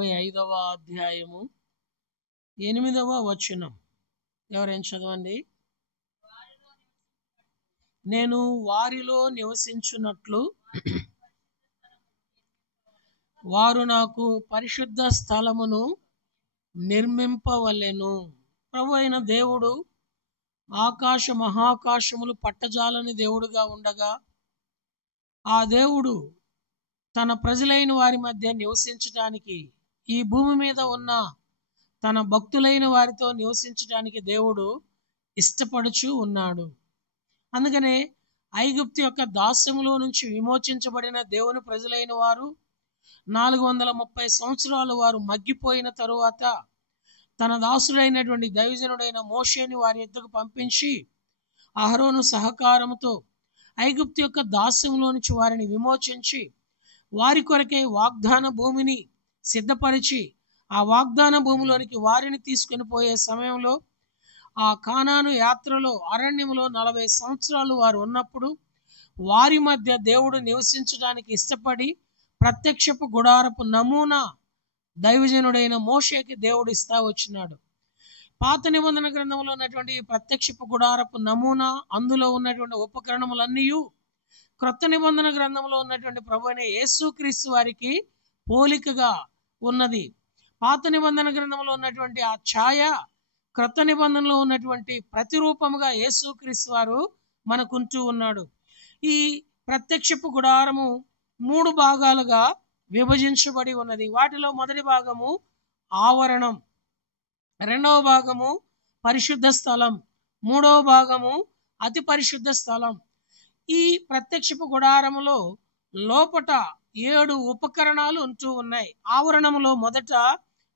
5వ అధ్యాయము 8వ వచనం. ఎవరైనా చదవండి. నేను వారిలో నివసించున్నట్లు వారు నాకు పరిశుద్ధ స్థలమును నిర్మింపవలెను. ప్రభు అయిన దేవుడు ఆకాశ మహాకాశములు పట్టజాలని దేవుడుగా ఉండగా, ఆ దేవుడు తన ప్రజలైన వారి మధ్య నివసించడానికి, ఈ భూమి మీద ఉన్న తన భక్తులైన వారితో నివసించడానికి దేవుడు ఇష్టపడుచు ఉన్నాడు. అందుకనే ఐగుప్తు యొక్క దాస్యములో నుంచి విమోచించబడిన దేవుని ప్రజలైన వారు 430 సంవత్సరాలు వారు మగ్గిపోయిన తరువాత తన దాసుడైనటువంటి దైవజనుడైన మోషేని వారి యొద్దకు పంపించి అహరోను సహకారముతో ఐగుప్తు యొక్క దాస్యములో నుంచి వారిని విమోచించి వారి కొరకే వాగ్దాన భూమిని సిద్ధపరిచి ఆ వాగ్దాన భూమిలోనికి వారిని తీసుకొని పోయే సమయంలో ఆ కానాను యాత్రలో అరణ్యములో 40 సంవత్సరాలు వారు ఉన్నప్పుడు వారి మధ్య దేవుడు నివసించడానికి ఇష్టపడి ప్రత్యక్షపు గుడారపు నమూనా దైవజనుడైన మోషేకి దేవుడు ఇస్తా వచ్చినాడు. పాత నిబంధన గ్రంథంలో ఉన్నటువంటి ప్రత్యక్షపు గుడారపు నమూనా, అందులో ఉన్నటువంటి ఉపకరణములన్నీ క్రొత్త నిబంధన గ్రంథంలో ఉన్నటువంటి ప్రభువైన యేసుక్రీస్తు వారికి పోలికగా ఉన్నది. పాత నిబంధన గ్రంథంలో ఉన్నటువంటి ఆ ఛాయ క్రొత్త నిబంధనలో ఉన్నటువంటి ప్రతిరూపముగా యేసుక్రీస్తు వారు మనకుంటూ ఉన్నాడు. ఈ ప్రత్యక్షపు గుడారము 3 భాగాలుగా విభజించబడి ఉన్నది. వాటిలో మొదటి భాగము ఆవరణం, రెండవ భాగము పరిశుద్ధ స్థలం, మూడవ భాగము అతి పరిశుద్ధ స్థలం. ఈ ప్రత్యక్షపు గుడారములో లోపట 7 ఉపకరణాలు ఉంటూ ఉన్నాయి. ఆవరణములో మొదట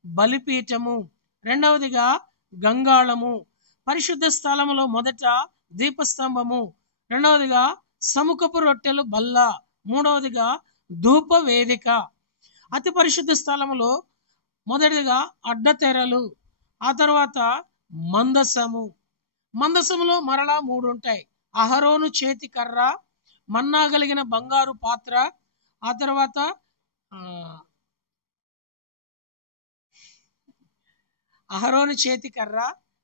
బలిపీఠము, రెండవదిగా గంగాళము, పరిశుద్ధ స్థలములో మొదట దీపస్తంభము, రెండవదిగా సముఖపు రొట్టెలు బల్ల, మూడవదిగా ధూప వేదిక. అతి పరిశుద్ధ స్థలములో మొదటిదిగా అడ్డతెరలు, ఆ తర్వాత మందసము. మందసములో మరలా 3 ఉంటాయి. అహరోను చేతి కర్ర, మన్నా కలిగిన బంగారు పాత్ర, ఆ తర్వాత అహరోను చేతి కర్ర,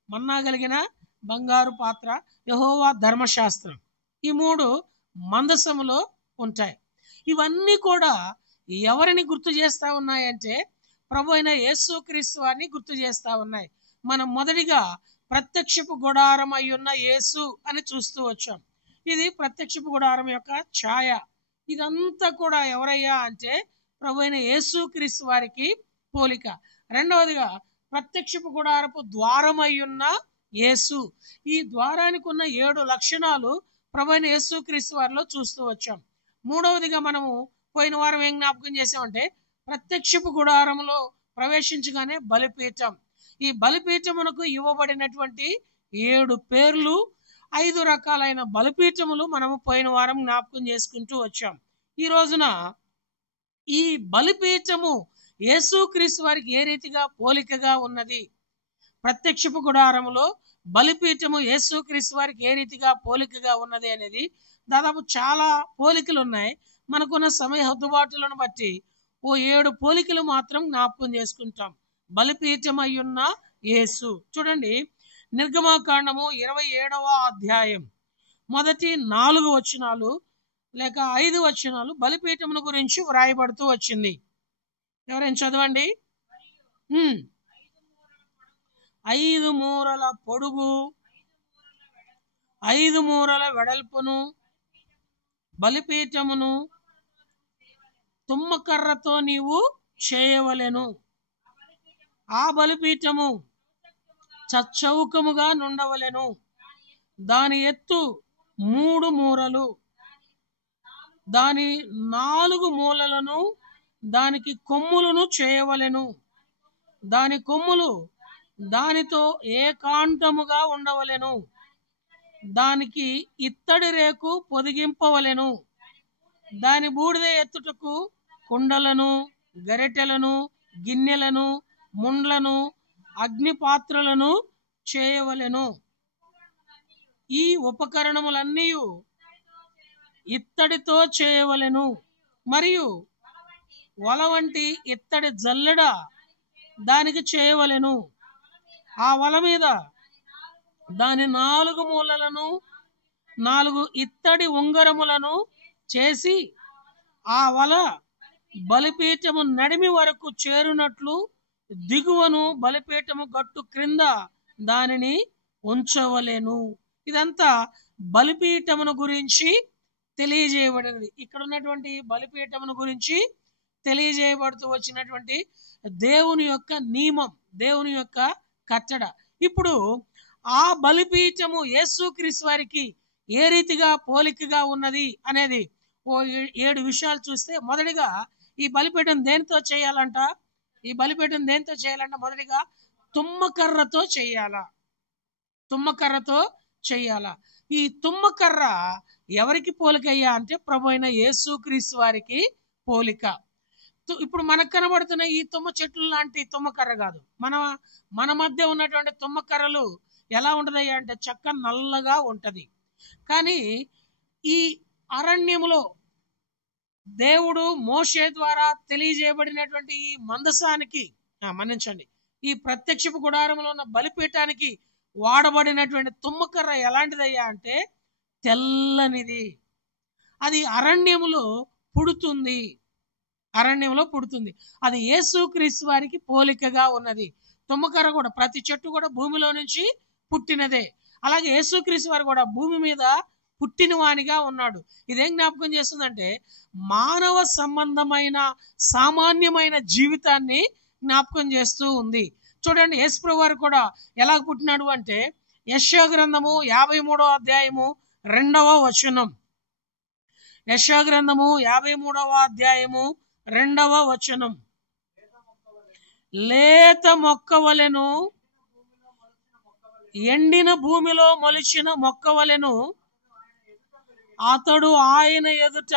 మన్నా కలిగిన బంగారు పాత్ర, యెహోవా ధర్మశాస్త్రం. ఈ 3 మందసములో ఉంటాయి. ఇవన్నీ కూడా ఎవరిని గుర్తు చేస్తా ఉన్నాయంటే ప్రభు అయిన యేసుక్రీస్తు వారిని గుర్తు చేస్తా ఉన్నాయి. మనం మొదటిగా ప్రత్యక్షపు గుడారం అయ్యున్న యేసు అని చూస్తూ వచ్చాం. ఇది ప్రత్యక్షపు గుడారం యొక్క ఛాయ. ఇదంతా కూడా ఎవరయ్యా అంటే ప్రభు అయిన యేసుక్రీస్తు వారికి పోలిక. రెండవదిగా ప్రత్యక్షపు గుడారపు ద్వారం అయ్యున్న యేసు. ఈ ద్వారానికి ఉన్న 7 లక్షణాలు ప్రభు అయిన యేసుక్రీస్తు వారిలో చూస్తూ వచ్చాం. మూడవదిగా మనము పోయిన వారం ఏం జ్ఞాపకం చేసామంటే ప్రత్యక్షపు గుడారంలో ప్రవేశించగానే బలిపీఠం. ఈ బలిపీఠమునకు ఇవ్వబడినటువంటి 7 పేర్లు, 5 రకాలైన బలిపీఠములు మనము పోయిన వారం జ్ఞాపకం చేసుకుంటూ వచ్చాం. ఈ రోజున ఈ బలిపీఠము యేసుక్రీస్తు వారికి ఏ రీతిగా పోలికగా ఉన్నది, ప్రత్యక్షపు గుడారములో బలిపీఠము యేసుక్రీస్తు వారికి ఏ రీతిగా పోలికగా ఉన్నది అనేది దాదాపు చాలా పోలికలు ఉన్నాయి. మనకున్న సమయ హద్దుబాటులను బట్టి 7 పోలికలు మాత్రం జ్ఞాపకం చేసుకుంటాం. బలిపీఠం అయ్యున్న యేసు. చూడండి, నిర్గమాకాండము 27వ అధ్యాయం మొదటి 4 వచనాలు లేక 5 వచనాలు బలిపీఠమును గురించి వ్రాయబడుతూ వచ్చింది. ఎవరైనా చదవండి. 5 మూరల పొడుగు, 5 మూరల వెడల్పును బలిపీఠమును తుమ్మకర్రతో నీవు చేయవలెను. ఆ బలిపీఠము చచ్చౌకముగా నుండవలెను. దాని ఎత్తు 3 మూరలు, దాని 4 మూలలను దానికి కొమ్ములను చేయవలెను. దాని కొమ్ములు దానితో ఏకాంతముగా ఉండవలెను. దానికి ఇత్తడి రేకు పొదిగింపవలెను. దాని బూడిద ఎత్తుటకు కుండలను, గరిటెలను, గిన్నెలను, ముండ్లను, అగ్ని పాత్రలను చేయవలెను. ఈ ఉపకరణములన్నీ ఇత్తడితో చేయవలెను. మరియు వల వంటి ఇత్తడి జల్లెడ దానికి చేయవలెను. ఆ వల మీద దాని 4 మూలలను 4 ఇత్తడి ఉంగరములను చేసి ఆ వల బలిపీఠము నడిమి వరకు చేరునట్లు దిగువను బలిపీఠము గట్టు క్రింద దానిని ఉంచవలెను. ఇదంతా బలిపీఠమును గురించి తెలియజేయబడినది. ఇక్కడ ఉన్నటువంటి బలిపీఠమును గురించి తెలియజేయబడుతూ వచ్చినటువంటి దేవుని యొక్క నియమం, దేవుని యొక్క కట్టడ. ఇప్పుడు ఆ బలిపీఠము యేసుక్రీస్తు వారికి ఏ రీతిగా పోలికగా ఉన్నది అనేది 7 విషయాలు చూస్తే, మొదటిగా ఈ బలిపీఠం దేనితో చేయాలంట? ఈ బలిపీఠం దేనితో చేయాలంట? మొదటిగా తుమ్మకర్రతో చేయాలా, తుమ్మకర్రతో చేయాలా. ఈ తుమ్మకర్ర ఎవరికి పోలికయ్యా అంటే ప్రభు అయిన యేసుక్రీస్తు వారికి పోలిక. ఇప్పుడు మనకు కనబడుతున్న ఈ తుమ్మ చెట్లు లాంటి తుమ్మకర్ర కాదు. మన మధ్య ఉన్నటువంటి తుమ్మకర్రలు ఎలా ఉంటదయ్యా అంటే చక్క నల్లగా ఉంటది. కానీ ఈ అరణ్యములో దేవుడు మోషే ద్వారా తెలియజేయబడినటువంటి ఈ మందసానికి మన్నించండి, ఈ ప్రత్యక్షపు గుడారంలో ఉన్న బలిపీఠానికి వాడబడినటువంటి తుమ్మకర్ర ఎలాంటిదయ్యా అంటే తెల్లనిది. అది అరణ్యములో పుడుతుంది, అరణ్యంలో పుడుతుంది. అది యేసుక్రీస్తు వారికి పోలికగా ఉన్నది. తుమ్మకర్ర కూడా, ప్రతి చెట్టు కూడా భూమిలో నుంచి పుట్టినదే. అలాగే యేసుక్రీస్తు వారు కూడా భూమి మీద పుట్టిన వానిగా ఉన్నాడు. ఇదేం జ్ఞాపకం చేస్తుందంటే మానవ సంబంధమైన సామాన్యమైన జీవితాన్ని జ్ఞాపకం చేస్తూ ఉంది. చూడండి, యేసుప్రభువు వారు కూడా ఎలా పుట్టినాడు అంటే యెషయా గ్రంథము 53వ అధ్యాయము 2వ వచనం. యెషయా గ్రంథము 53వ అధ్యాయము 2వ వచనం. లేత మొక్క వలెను, ఎండిన భూమిలో మొలిచిన మొక్క వలెను అతడు ఆయన ఎదుట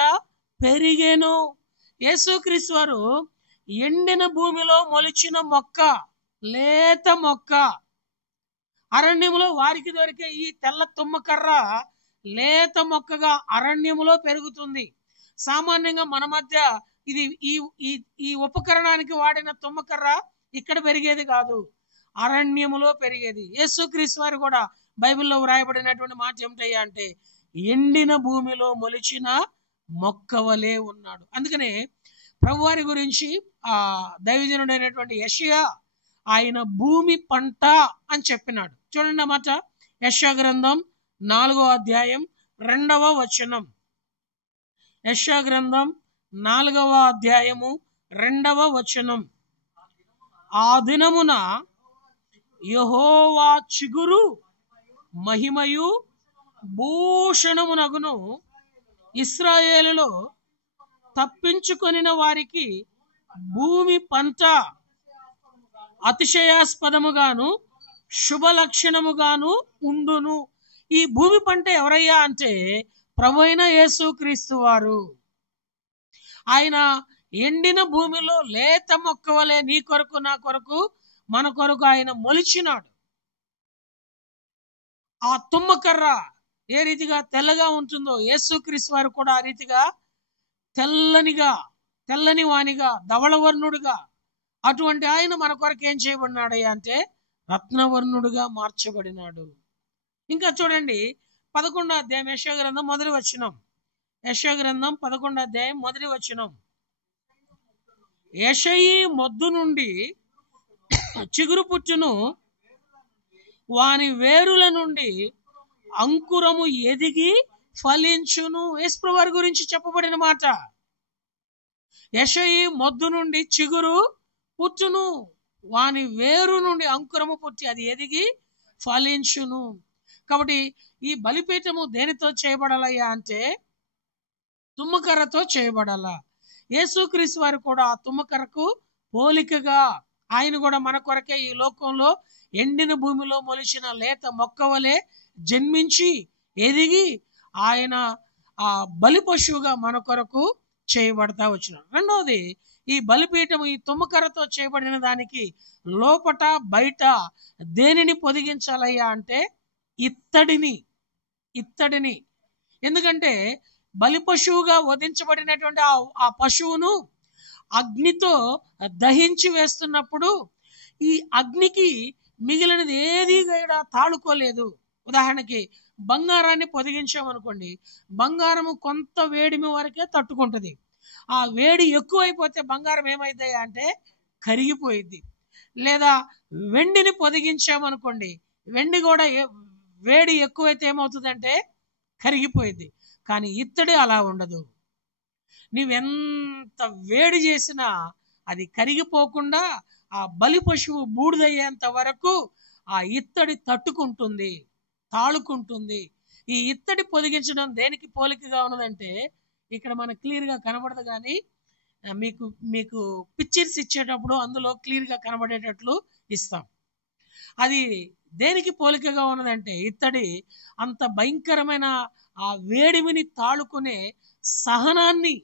పెరిగెను. యేసుక్రీస్తు వారు ఎండిన భూమిలో మొలిచిన మొక్క, లేత మొక్క. అరణ్యములో వారికి దొరికే ఈ తెల్ల తుమ్మకర్ర లేత మొక్కగా అరణ్యములో పెరుగుతుంది. సామాన్యంగా మన మధ్య ఇది ఈ ఉపకరణానికి వాడిన తుమ్మకర్ర ఇక్కడ పెరిగేది కాదు, అరణ్యములో పెరిగేది. యేసుక్రీస్తు వారు కూడా బైబిల్లో వ్రాయబడినటువంటి మాట ఏమిటయ్యా అంటే ఎండిన భూమిలో మొలిచిన మొక్క వలె ఉన్నాడు. అందుకనే ప్రభువారి గురించి ఆ దైవజనుడైనటువంటి యెషయా ఆయన భూమి పంట అని చెప్పినాడు. చూడండి అన్నమాట, యెషయా గ్రంథం 4వ అధ్యాయం 2వ వచనం. యెషయా గ్రంథం 4వ అధ్యాయము 2వ వచనం. ఆ దినమున యెహోవా చిగురు మహిమయు భూషణమునగును, ఇశ్రాయేలులో తప్పించుకొనిన వారికి భూమి పంట అతిశయాస్పదముగాను శుభలక్షణముగాను ఉండును. ఈ భూమి పంట ఎవరయ్యా అంటే ప్రభువైన యేసుక్రీస్తు వారు. ఆయన ఎండిన భూమిలో లేత మొక్క వలె నీ కొరకు నా కొరకు మన కొరకు ఆయన మొలిచినాడు. ఆ తుమ్మకర్ర ఏ రీతిగా తెల్లగా ఉంటుందో యేసుక్రీస్తు వారు కూడా ఆ రీతిగా తెల్లని వానిగా ధవళవర్ణుడుగా, అటువంటి ఆయన మన కొరకు ఏం చేయబడినాడయ్యా అంటే రత్నవర్ణుడుగా మార్చబడినాడు. ఇంకా చూడండి 11వ అధ్యాయం యెషయా గ్రంథం మొదటి వచనం. యెషయా గ్రంథం 11వ అధ్యాయం మొదటి వచనం. యెషయి మొద్దు నుండి చిగురు పుట్టును, వాని వేరుల నుండి అంకురము ఎదిగి ఫలించును. యేసుప్రభువు వారి గురించి చెప్పబడిన మాట. యెషయి మొద్దు నుండి చిగురు పుట్టును, వాని వేరు నుండి అంకురము పుట్టి అది ఎదిగి ఫలించును. కాబట్టి ఈ బలిపీఠము దేనితో చేయబడాలయ్యా అంటే తుమ్మకర్రతో చేయబడాలా. యేసుక్రీస్తు వారు కూడా ఆ తుమ్మకర్రకు పోలికగా ఆయన కూడా మన కొరకే ఈ లోకంలో ఎండిన భూమిలో మొలిచిన లేత మొక్క వలె జన్మించి ఎదిగి ఆయన ఆ బలి పశువుగా మన కొరకు చేయబడతా వచ్చినాడు. రెండవది, ఈ బలిపీఠము ఈ తుమ్మకర్రతో చేయబడిన దానికి లోపట బయట దేనిని పొదిగించాలయ్యా అంటే ఇత్తడిని. ఎందుకంటే బలి పశువుగా వధించబడినటువంటి ఆ పశువును అగ్నితో దహించి వేస్తున్నప్పుడు ఈ అగ్నికి మిగిలినది ఏది కూడా తాళుకోలేదు. ఉదాహరణకి బంగారాన్ని పొదిగించామనుకోండి, బంగారము కొంత వేడిమి వరకే తట్టుకుంటుంది. ఆ వేడి ఎక్కువైపోతే బంగారం ఏమైంది అంటే కరిగిపోయింది. లేదా వెండిని పొదిగించామనుకోండి, వెండి కూడా వేడి ఎక్కువైతే ఏమవుతుందంటే కరిగిపోయింది. కానీ ఇత్తడి అలా ఉండదు. నువ్వెంత వేడి చేసినా అది కరిగిపోకుండా ఆ బలి పశువు బూడిదయ్యేంత వరకు ఆ ఇత్తడి తట్టుకుంటుంది, తాళుకుంటుంది. ఈ ఇత్తడి పొదిగించడం దేనికి పోలికగా ఉన్నదంటే, ఇక్కడ మనకు క్లియర్గా కనబడదు కానీ మీకు మీకు పిక్చర్స్ ఇచ్చేటప్పుడు అందులో క్లియర్గా కనబడేటట్లు ఇస్తాం. అది దేనికి పోలికగా ఉన్నదంటే, ఇత్తడి అంత భయంకరమైన ఆ వేడిమిని తాళుకునే సహనాన్ని,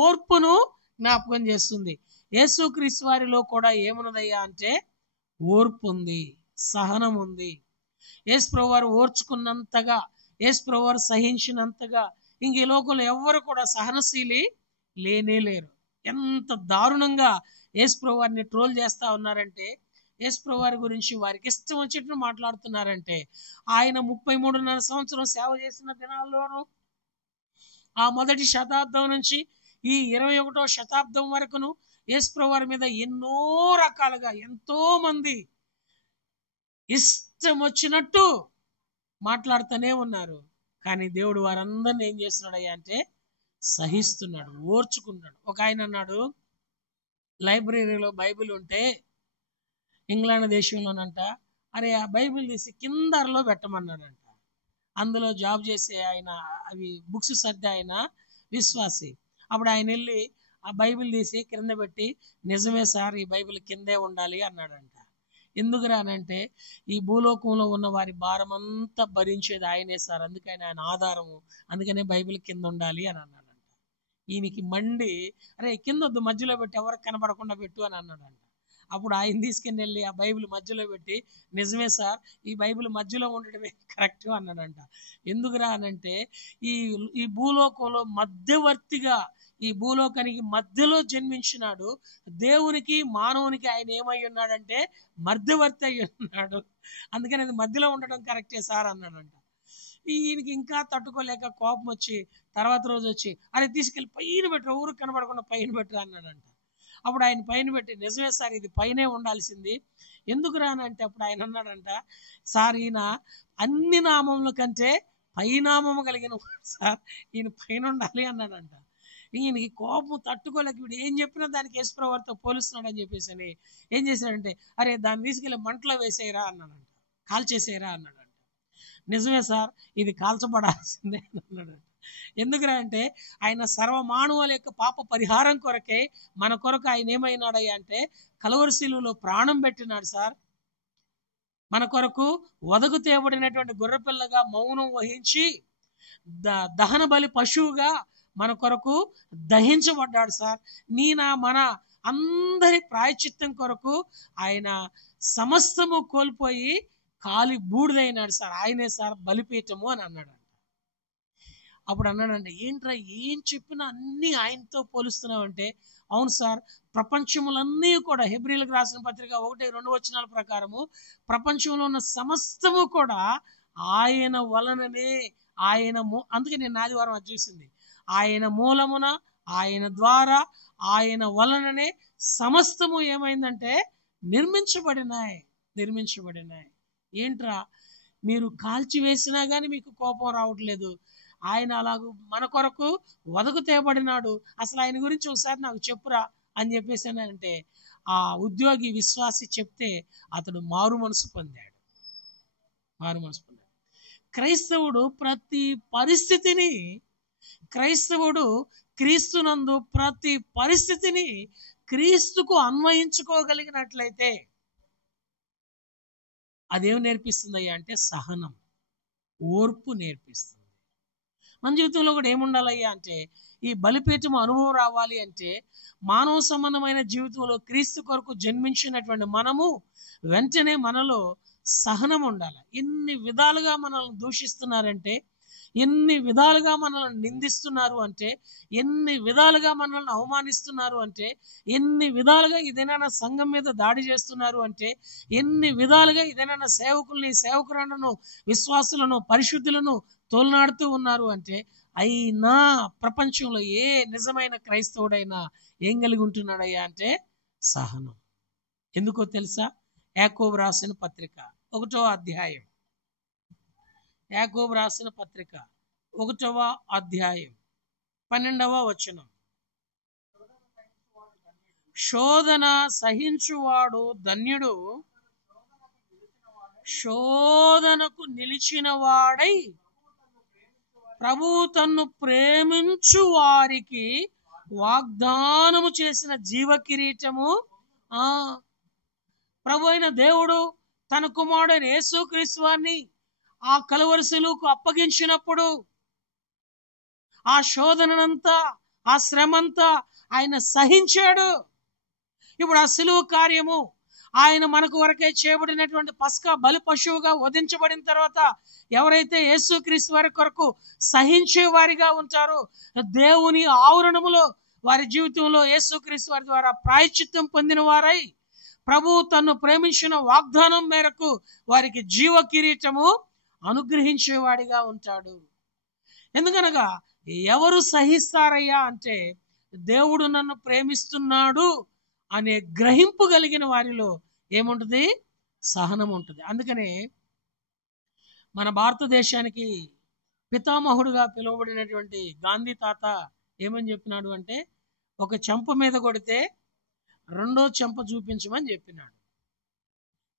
ఓర్పును జ్ఞాపకం చేస్తుంది. యేసుక్రీస్తు వారిలో కూడా ఏమున్నదయ్యా అంటే ఓర్పు ఉంది, సహనం ఉంది. యేసుప్రభు వారు ఓర్చుకున్నంతగా, యేసుప్రభు వారు సహించినంతగా ఇంక ఈ లోకంలో ఎవ్వరు కూడా సహనశీలి లేనే లేరు. ఎంత దారుణంగా యేసుప్రభు వారిని ట్రోల్ చేస్తా ఉన్నారంటే, యేసుప్రభు వారి గురించి వారికి ఇష్టం వచ్చేట్టు మాట్లాడుతున్నారంటే, ఆయన 33.5 సంవత్సరం సేవ చేసిన దినాల్లోనూ ఆ మొదటి శతాబ్దం నుంచి ఈ 21వ శతాబ్దం వరకును యేసుప్రభు వారి మీద ఎన్నో రకాలుగా ఎంతో మంది ఇష్టం వచ్చినట్టు మాట్లాడుతూనే ఉన్నారు. కానీ దేవుడు వారందరిని ఏం చేస్తున్నాడయ్యా అంటే సహిస్తున్నాడు, ఓర్చుకున్నాడు. ఒక ఆయన అన్నాడు, లైబ్రరీలో బైబిల్ ఉంటే ఇంగ్లాండ్ దేశంలోనంట, అరే ఆ బైబిల్ తీసి కిందలో పెట్టమన్నాడంట. అందులో జాబ్ చేసే ఆయన, అవి బుక్స్ సర్ది ఆయన విశ్వాసి. అప్పుడు ఆయన వెళ్ళి ఆ బైబిల్ తీసి కింద పెట్టి, నిజమే సార్ ఈ బైబిల్ కిందే ఉండాలి అన్నాడంట. ఎందుకురా అనంటే, ఈ భూలోకంలో ఉన్న వారి భారం అంతా భరించేది ఆయనే సార్, అందుకని ఆయన ఆధారము, అందుకనే బైబిల్ కింద ఉండాలి అని అన్నాడంట. ఈయనకి మండి, అరే కింద వద్దు, మధ్యలో పెట్టి ఎవరికి కనబడకుండా పెట్టు అని అన్నాడంట. అప్పుడు ఆయన తీసుకుని వెళ్ళి ఆ బైబిల్ మధ్యలో పెట్టి, నిజమే సార్ ఈ బైబిల్ మధ్యలో ఉండడమే కరెక్ట్ అన్నాడంట. ఎందుకురా అనంటే, ఈ ఈ భూలోకంలో మధ్యవర్తిగా, ఈ భూలోకానికి మధ్యలో జన్మించినాడు. దేవునికి మానవునికి ఆయన ఏమై ఉన్నాడంటే మధ్యవర్తి అయి ఉన్నాడు. అందుకని అది మధ్యలో ఉండడం కరెక్టే సార్ అన్నాడంట. ఈయనకి ఇంకా తట్టుకోలేక కోపం వచ్చి తర్వాత రోజు వచ్చి, అరే తీసుకెళ్ళి పైన పెట్టరు, ఊరికి కనబడకుండా పైన పెట్టరు అన్నాడంట. అప్పుడు ఆయన పైన పెట్టి, నిజమే సార్ ఇది పైనే ఉండాల్సింది, ఎందుకు రానంటే అప్పుడు ఆయన అన్నాడంట, సార్ ఈయన అన్ని నామముల కంటే పైనామము కలిగిన సార్, ఈయన పైన ఉండాలి అన్నాడంట. ఈయనకి కోపం తట్టుకోలేక వీడు ఏం చెప్పినా దానికి యేసుప్రభు వారితో పోలుస్తున్నాడు అని చెప్పేసి అని ఏం చేశాడంటే, అరే దాన్ని తీసుకెళ్ళి మంటలో వేసేయరా అన్నాడంట, కాల్చేసేయరా అన్నాడంట. నిజమే సార్ ఇది కాల్చబడాల్సిందే అని అన్నాడంట. ఎందుకురా అంటే, ఆయన సర్వమానవుల యొక్క పాప పరిహారం కొరకే మన కొరకు ఆయన ఏమైనాడయ్యా అంటే కలువరి శిలువలో ప్రాణం పెట్టినాడు సార్. మన కొరకు వదకు తేబడినటువంటి గొర్రెపిల్లగా మౌనం వహించి దహన బలి పశువుగా మన కొరకు దహించబడ్డాడు సార్. మన అందరి ప్రాయశ్చిత్తం కొరకు ఆయన సమస్తము కోల్పోయి కాలి బూడిదైనాడు సార్, ఆయనే సార్ బలిపీఠము అని అన్నాడు. అప్పుడు అన్నాడంటే, ఏంట్రా ఏం చెప్పినా అన్నీ ఆయనతో పోలుస్తున్నావంటే, అవును సార్ ప్రపంచములన్నీ కూడా, హెబ్రీలకు రాసిన పత్రిక 1:2 వచనాల ప్రకారము ప్రపంచంలో ఉన్న సమస్తము కూడా ఆయన వలననే, అందుకే నేను ఆదివారం అది చూసింది, ఆయన మూలమున, ఆయన ద్వారా, ఆయన వలననే సమస్తము ఏమైందంటే నిర్మించబడినాయి. ఏంట్రా మీరు కాల్చివేసినా కానీ మీకు కోపం రావట్లేదు, ఆయన అలాగూ మన కొరకు వదకు తేబడినాడు, అసలు ఆయన గురించి ఒకసారి నాకు చెప్పురా అని చెప్పేసి అంటే ఆ ఉద్యోగి విశ్వాసి చెప్తే అతడు మారు మనసు పొందాడు. క్రైస్తవుడు క్రీస్తునందు ప్రతి పరిస్థితిని క్రీస్తుకు అన్వయించుకోగలిగినట్లయితే అదేం నేర్పిస్తుందయ్యా అంటే సహనం, ఓర్పు నేర్పిస్తుంది. మన జీవితంలో కూడా ఏముండాలయ్యా అంటే, ఈ బలిపీఠం అనుభవం రావాలి అంటే మానవ సంబంధమైన జీవితంలో క్రీస్తు కొరకు జన్మించినటువంటి మనము వెంటనే మనలో సహనం ఉండాలి. ఎన్ని విధాలుగా మనల్ని దూషిస్తున్నారంటే, ఎన్ని విధాలుగా మనల్ని నిందిస్తున్నారు అంటే, ఎన్ని విధాలుగా మనల్ని అవమానిస్తున్నారు అంటే, ఎన్ని విధాలుగా ఇదేనా సంఘం మీద దాడి చేస్తున్నారు అంటే, ఎన్ని విధాలుగా ఇదేనా సేవకుల్ని, సేవకురాలను, విశ్వాసులను, పరిశుద్ధులను తోలనాడుతూ ఉన్నారు అంటే, అయినా ప్రపంచంలో ఏ నిజమైన క్రైస్తవుడైనా ఏం కలిగి ఉంటున్నాడయ్యా అంటే సహనం. ఎందుకో తెలుసా? యాకోబు రాసిన పత్రిక 1వ అధ్యాయం, యాకోబు రాసిన పత్రిక 1వ అధ్యాయం 12వ వచనం. శోధన సహించువాడు ధన్యుడు, శోధనకు నిలిచిన వాడై ప్రభు తన్ను ప్రేమించు వారికి వాగ్దానము చేసిన జీవ కిరీటము. ప్రభు అయిన దేవుడు తన కుమారుడైన యేసుక్రీస్తు వారిని ఆ కలువరి శిలువకు అప్పగించినప్పుడు ఆ శోధనంతా, ఆ శ్రమంతా ఆయన సహించాడు. ఇప్పుడు ఆ శిలువ కార్యము ఆయన మనకు వరకే చేయబడినటువంటి పస్కా బలి పశువుగా వధించబడిన తర్వాత ఎవరైతే యేసుక్రీస్తు వారి కొరకు సహించే వారిగా ఉంటారో, దేవుని ఆవరణములో వారి జీవితంలో యేసుక్రీస్తు వారి ద్వారా ప్రాయశ్చిత్తం పొందిన వారై ప్రభు తన్ను ప్రేమించిన వాగ్దానం మేరకు వారికి జీవ కిరీటము అనుగ్రహించేవాడిగా ఉంటాడు. ఎందుకనగా ఎవరు సహిస్తారయ్యా అంటే, దేవుడు నన్ను ప్రేమిస్తున్నాడు అనే గ్రహింపు కలిగిన వారిలో ఏముంటుంది? సహనం ఉంటుంది. అందుకనే మన భారతదేశానికి పితామహుడుగా పిలువబడినటువంటి గాంధీ తాత ఏమని చెప్పినాడు అంటే, ఒక చెంప మీద కొడితే రెండో చెంప చూపించమని చెప్పినాడు.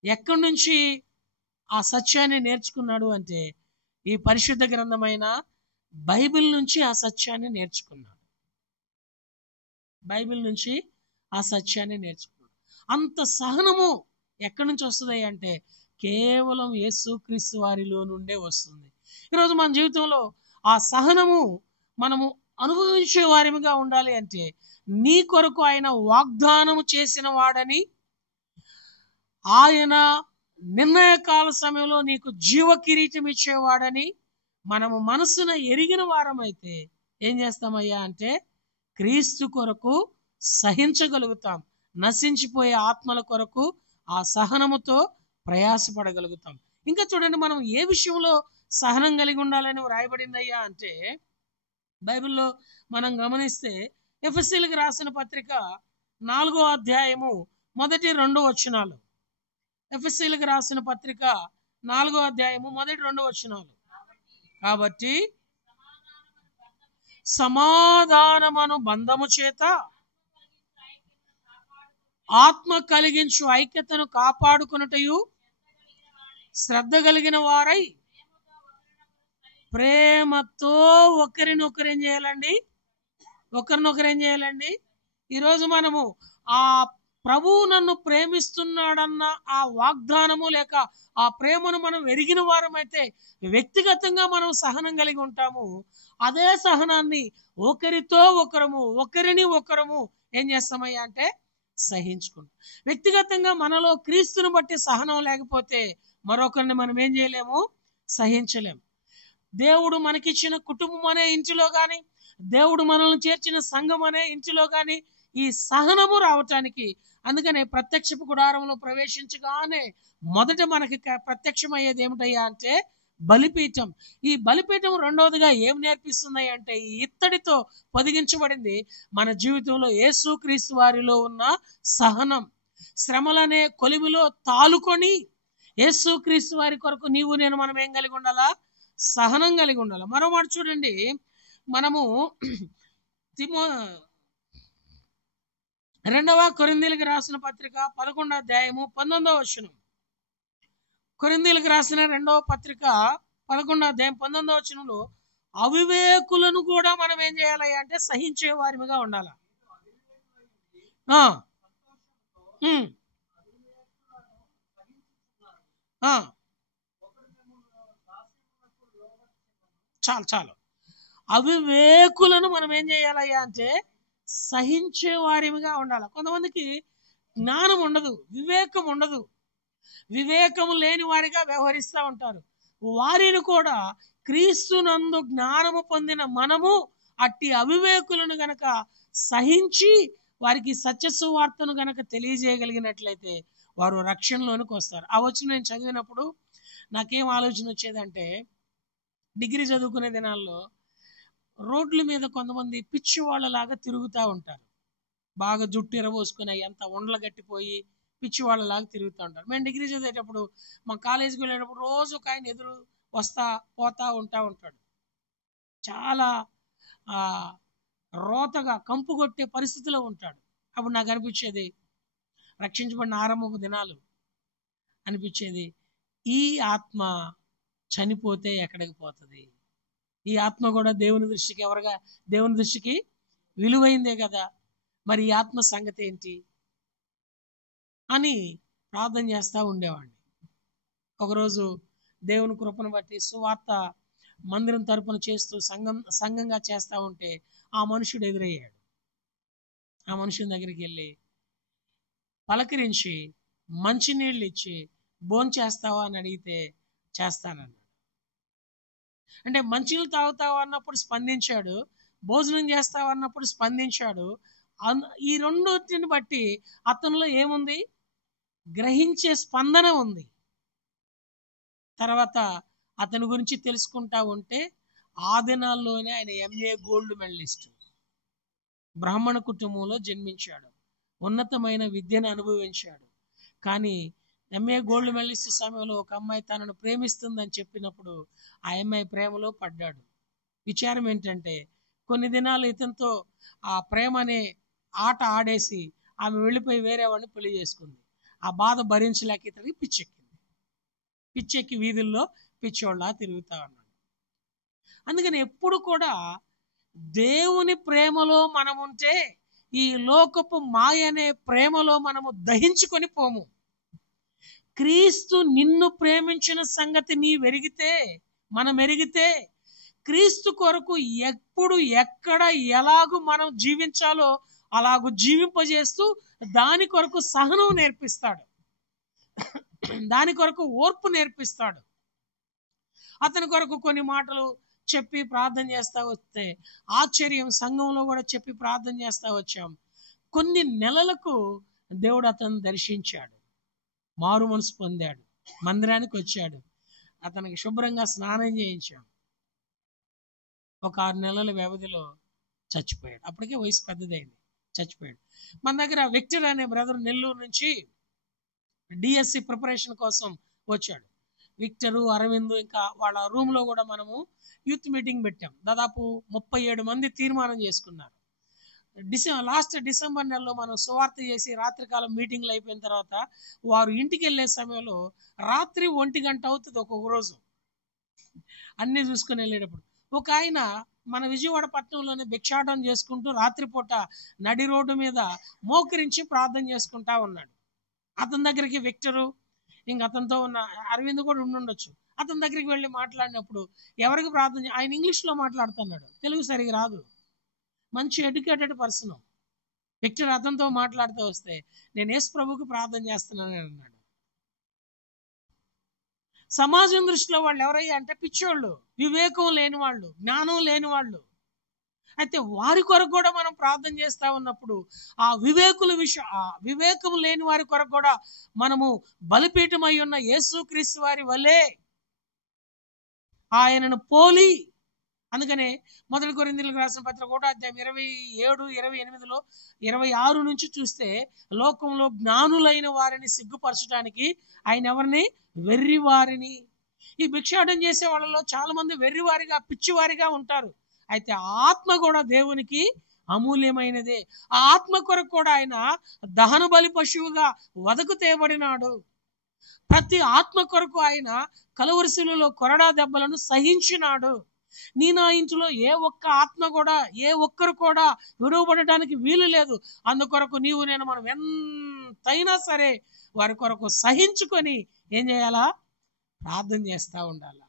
ఎక్కడి నుంచి ఆ సత్యాన్ని నేర్చుకున్నాడు అంటే, ఈ పరిశుద్ధ గ్రంథమైన బైబిల్ నుంచి ఆ సత్యాన్ని నేర్చుకున్నాడు. బైబిల్ నుంచి ఆ సత్యాన్ని నేర్చుకున్నాడు. అంత సహనము ఎక్కడి నుంచి వస్తుంది అంటే, కేవలం యేసుక్రీస్తు వారిలో నుండే వస్తుంది. ఈరోజు మన జీవితంలో ఆ సహనము మనము అనుభవించే వారిగా ఉండాలి అంటే, నీ కొరకు ఆయన వాగ్దానము చేసిన వాడని, ఆయన నిర్ణయకాల సమయంలో నీకు జీవ కిరీటం ఇచ్చేవాడని మనము మనసున ఎరిగిన వారమైతే ఏం చేస్తామయ్యా అంటే, క్రీస్తు కొరకు సహించగలుగుతాం. నశించిపోయే ఆత్మల కొరకు ఆ సహనముతో ప్రయాసపడగలుగుతాం. ఇంకా చూడండి, మనం ఏ విషయంలో సహనం కలిగి ఉండాలని వ్రాయబడిందయ్యా అంటే, బైబిల్లో మనం గమనిస్తే ఎఫెసీయులకు రాసిన పత్రిక 4వ అధ్యాయము 1-2 వచనాలు. ఎఫెసీయులకు రాసిన పత్రిక 4వ అధ్యాయము 1-2 వచనాలు. కాబట్టి సమాధానమను బంధము చేత ఆత్మ కలిగించు ఐక్యతను కాపాడుకొనుటయు, శ్రద్ధ కలిగిన వారై ప్రేమతో ఒకరినొకరు ఏం చేయాలండి? ఒకరినొకరు ఏం చేయాలండి? ఈరోజు మనము ఆ ప్రభువు నన్ను ప్రేమిస్తున్నాడన్న ఆ వాగ్దానము లేక ఆ ప్రేమను మనం ఎరిగిన వారమైతే వ్యక్తిగతంగా మనం సహనం కలిగి ఉంటాము. అదే సహనాన్ని ఒకరితో ఒకరము, ఒకరిని ఒకరము ఏం చేస్తామయ్యా అంటే సహించుకుంటాం. వ్యక్తిగతంగా మనలో క్రీస్తుని బట్టి సహనం లేకపోతే మరొకరిని మనం ఏం చేయలేము? సహించలేము. దేవుడు మనకిచ్చిన కుటుంబం అనే ఇంటిలో కానీ, దేవుడు మనల్ని చేర్చిన సంఘం అనే ఇంటిలో కానీ ఈ సహనము రావటానికి, అందుకనే ప్రత్యక్షపు గుడారంలో ప్రవేశించగానే మొదట మనకి ప్రత్యక్షమయ్యేది ఏమిటయ్యా అంటే బలిపీఠం. ఈ బలిపీఠం రెండవదిగా ఏం నేర్పిస్తుంది అంటే, ఈ ఇత్తడితో పొదిగించబడింది మన జీవితంలో యేసుక్రీస్తు వారిలో ఉన్న సహనం. శ్రమలనే కొలిమిలో తాలుకొని యేసుక్రీస్తు వారి కొరకు నీవు నేను మనం ఏం కలిగి ఉండాలా? సహనం కలిగి ఉండాలి. మరో మాట చూడండి, మనము 2వ కొరింథీయులకు రాసిన పత్రిక 11వ అధ్యాయము 19వ వచనం. కొరింథీయులకు రాసిన 2వ పత్రిక 11వ అధ్యాయం 19వ వచనంలో అవివేకులను కూడా మనం ఏం చేయాలి అంటే సహించే వారిగా ఉండాలి. చాలు అవివేకులను మనం ఏం చేయాలయ్యా అంటే సహించే వారిగా ఉండాలి. కొంతమందికి జ్ఞానం ఉండదు, వివేకం ఉండదు, వివేకము లేని వారిగా వ్యవహరిస్తూ ఉంటారు. వారిని కూడా క్రీస్తునందు జ్ఞానము పొందిన మనము అట్టి అవివేకులను గనక సహించి వారికి సత్య సువార్తను గనక తెలియజేయగలిగినట్లయితే వారు రక్షణలోనికి వస్తారు. ఆ వచ్చి నేను చదివినప్పుడు నాకేం ఆలోచన వచ్చేదంటే, డిగ్రీ చదువుకునే దినాల్లో రోడ్ల మీద కొంతమంది పిచ్చి వాళ్ళలాగా తిరుగుతూ ఉంటారు. బాగా జుట్టు ఎరబోసుకుని ఎంత ఉండలు గట్టిపోయి పిచ్చి వాళ్ళలాగా తిరుగుతూ ఉంటారు. మేము డిగ్రీ చదివేటప్పుడు మా కాలేజీకి వెళ్ళేటప్పుడు రోజు ఒక ఆయన ఎదురు వస్తా పోతా ఉంటాడు. చాలా రోతగా కంపు కొట్టే పరిస్థితిలో ఉంటాడు. అప్పుడు నాకు అనిపించేది, రక్షించబడిన ఆరంభపు దినాలు అనిపించేది, ఈ ఆత్మ చనిపోతే ఎక్కడికి పోతుంది? ఈ ఆత్మ కూడా దేవుని దృష్టికి విలువైందే కదా, మరి ఈ ఆత్మ సంగతి ఏంటి అని ప్రార్థన చేస్తూ ఉండేవాడిని. ఒకరోజు దేవుని కృపను బట్టి సువార్త మందిరం తరపున చేస్తూ సంఘంగా చేస్తూ ఉంటే ఆ మనుషుడు ఎదురయ్యాడు. ఆ మనుషుని దగ్గరికి వెళ్ళి పలకరించి మంచినీళ్ళు ఇచ్చి భోంచేస్తావా అని అడిగితే చేస్తానన్నాడు. అంటే మంచినీళ్ళు తాగుతావా అన్నప్పుడు స్పందించాడు, భోజనం చేస్తావా అన్నప్పుడు స్పందించాడు. ఈ రెండింటిని బట్టి అతనిలో ఏముంది? గ్రహించే స్పందన ఉంది. తర్వాత అతని గురించి తెలుసుకుంటా ఉంటే ఆ దినాల్లోనే ఆయన MA గోల్డ్ మెడలిస్ట్, బ్రాహ్మణ కుటుంబంలో జన్మించాడు, ఉన్నతమైన విద్యను అనుభవించాడు. కానీ MA గోల్డ్ మెడలిస్ట్ సమయంలో ఒక అమ్మాయి తనను ప్రేమిస్తుందని చెప్పినప్పుడు ఆ అమ్మాయి ప్రేమలో పడ్డాడు. విచారం ఏంటంటే కొన్ని దినాలు ఇతనితో ఆ ప్రేమ అనే ఆట ఆడేసి ఆమె వెళ్ళిపోయి వేరే వాడిని పెళ్లి చేసుకుంది. ఆ బాధ భరించలేక ఇతనికి పిచ్చెక్కి వీధుల్లో పిచ్చోళ్ళ తిరుగుతా ఉన్నాడు. అందుకని ఎప్పుడు కూడా దేవుని ప్రేమలో మనముంటే ఈ లోకపు మాయ అనే ప్రేమలో మనము దహించుకొని పోము. క్రీస్తు నిన్ను ప్రేమించిన సంగతి మనం ఎరిగితే క్రీస్తు కొరకు ఎప్పుడు ఎక్కడ ఎలాగూ మనం జీవించాలో అలాగూ జీవింపజేస్తూ దాని కొరకు సహనం నేర్పిస్తాడు, దాని కొరకు ఓర్పు నేర్పిస్తాడు. అతని కొరకు కొన్ని మాటలు చెప్పి ప్రార్థన చేస్తా వస్తే ఆశ్చర్యం, సంఘంలో కూడా చెప్పి ప్రార్థన చేస్తా వచ్చాం. కొన్ని నెలలకు దేవుడు అతను దర్శించాడు, మారు మనసు పొందాడు, మందిరానికి వచ్చాడు, అతనికి శుభ్రంగా స్నానం చేయించాం. ఒక 6 నెలల వ్యవధిలో చచ్చిపోయాడు. అప్పటికే వయసు పెద్దదైంది, చచ్చిపోయాడు. మన దగ్గర విక్టర్ అనే బ్రదర్ నెల్లూరు నుంచి DSC ప్రిపరేషన్ కోసం వచ్చాడు. విక్టరు, అరవింద్, ఇంకా వాళ్ళ రూమ్లో కూడా మనము యూత్ మీటింగ్ పెట్టాం. దాదాపు 37 మంది తీర్మానం చేసుకున్నారు. లాస్ట్ డిసెంబర్ నెలలో మనం సువార్త చేసి రాత్రికాలం మీటింగ్లు అయిపోయిన తర్వాత వారు ఇంటికి వెళ్ళే సమయంలో రాత్రి 1 గంట అవుతుంది ఒక్కొక్క రోజు అన్నీ చూసుకుని వెళ్ళేటప్పుడు. ఒక ఆయన మన విజయవాడ పట్టణంలోనే భిక్షాటన చేసుకుంటూ రాత్రిపూట నడి రోడ్డు మీద మోకరించి ప్రార్థన చేసుకుంటా ఉన్నాడు. అతని దగ్గరికి విక్టరు, ఇంక అతనితో ఉన్న అరవింద్ కూడా ఉండొచ్చు. అతని దగ్గరికి వెళ్ళి మాట్లాడినప్పుడు ఎవరికి ప్రార్థన, ఆయన ఇంగ్లీష్లో మాట్లాడుతున్నాడు, తెలుగు సరిగా రాదు, మంచి ఎడ్యుకేటెడ్ పర్సన్. విక్టర్ అతనితో మాట్లాడుతూ వస్తే నేను యేసు ప్రభువుకి ప్రార్థన చేస్తున్నానని అన్నాడు. సమాజం దృష్టిలో వాళ్ళు ఎవరయ్యా అంటే పిచ్చోళ్ళు, వివేకం లేని వాళ్ళు, జ్ఞానం లేని వాళ్ళు. అయితే వారి కొరకు కూడా మనం ప్రార్థన చేస్తా ఉన్నప్పుడు ఆ వివేకం లేని వారి కొరకు కూడా మనము బలిపీఠమై ఉన్న యేసుక్రీస్తు వారి వలె ఆయనను పోలి. అందుకనే 1 కొరింథీయులకు రాసిన పత్రిక 1వ అధ్యాయం 27, 28లో 26 నుంచి చూస్తే లోకంలో జ్ఞానులైన వారిని సిగ్గుపరచడానికి ఆయన ఎవరిని? వెర్రివారిని. ఈ భిక్షాటన చేసే వాళ్ళలో చాలా మంది వెర్రివారిగా, పిచ్చివారిగా ఉంటారు. అయితే ఆత్మ కూడా దేవునికి అమూల్యమైనదే. ఆ ఆత్మ కొరకు కూడా ఆయన దహన బలి పశువుగా వదకు తేబడినాడు. ప్రతి ఆత్మ కొరకు ఆయన కలువరి శిలువలో కొరడా దెబ్బలను సహించినాడు. నా ఇంటిలో ఏ ఒక్కరు కూడా విడువబడడానికి వీలు లేదు. అందుకొరకు నీవు నేను మనం ఎంతైనా సరే వారి కొరకు సహించుకొని ఏం చేయాలా? ప్రార్థన చేస్తూ ఉండాలి.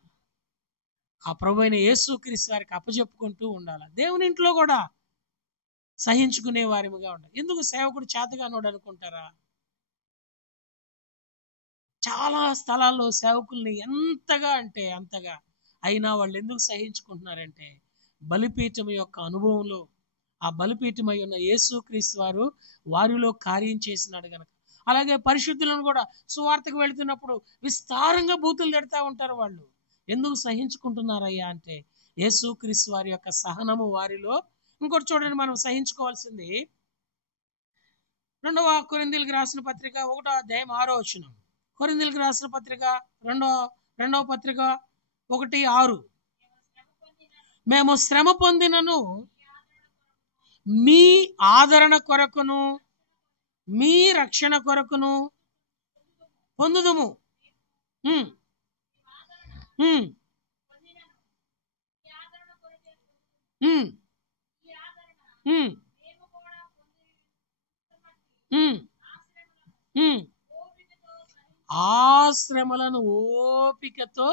ఆ ప్రభువైన యేసుక్రీస్తు వారికి అప్పచెప్పుకుంటూ ఉండాలి. దేవుని ఇంట్లో కూడా సహించుకునే వారిగా ఉండాలి. ఎందుకు సేవకుడు చేతగానోడు అనుకుంటారా? చాలా స్థలాల్లో సేవకుల్ని ఎంతగా అంటే అంతగా అయినా వాళ్ళు ఎందుకు సహించుకుంటున్నారంటే బలిపీఠం యొక్క అనుభవంలో ఆ బలిపీఠమై ఉన్న యేసుక్రీస్తు వారు వారిలో కార్యం చేసినాడు గనక. అలాగే పరిశుద్ధులను కూడా సువార్తకు వెళుతున్నప్పుడు విస్తారంగా బూతులు తిడతా ఉంటారు. వాళ్ళు ఎందుకు సహించుకుంటున్నారయ్యా అంటే యేసుక్రీస్తు వారి యొక్క సహనము వారిలో. ఇంకోటి చూడండి, మనం సహించుకోవాల్సింది 2వ కొరింథీయులకు రాసిన పత్రిక 1వ అధ్యాయం 6వ వచనం. కొరింథీయులకు రాసిన పత్రిక రెండవ పత్రిక 1:6. మేము శ్రమ పొందినను మీ ఆదరణ కొరకును మీ రక్షణ కొరకును పొందుదుము. ఆ శ్రమలను ఓపికతో.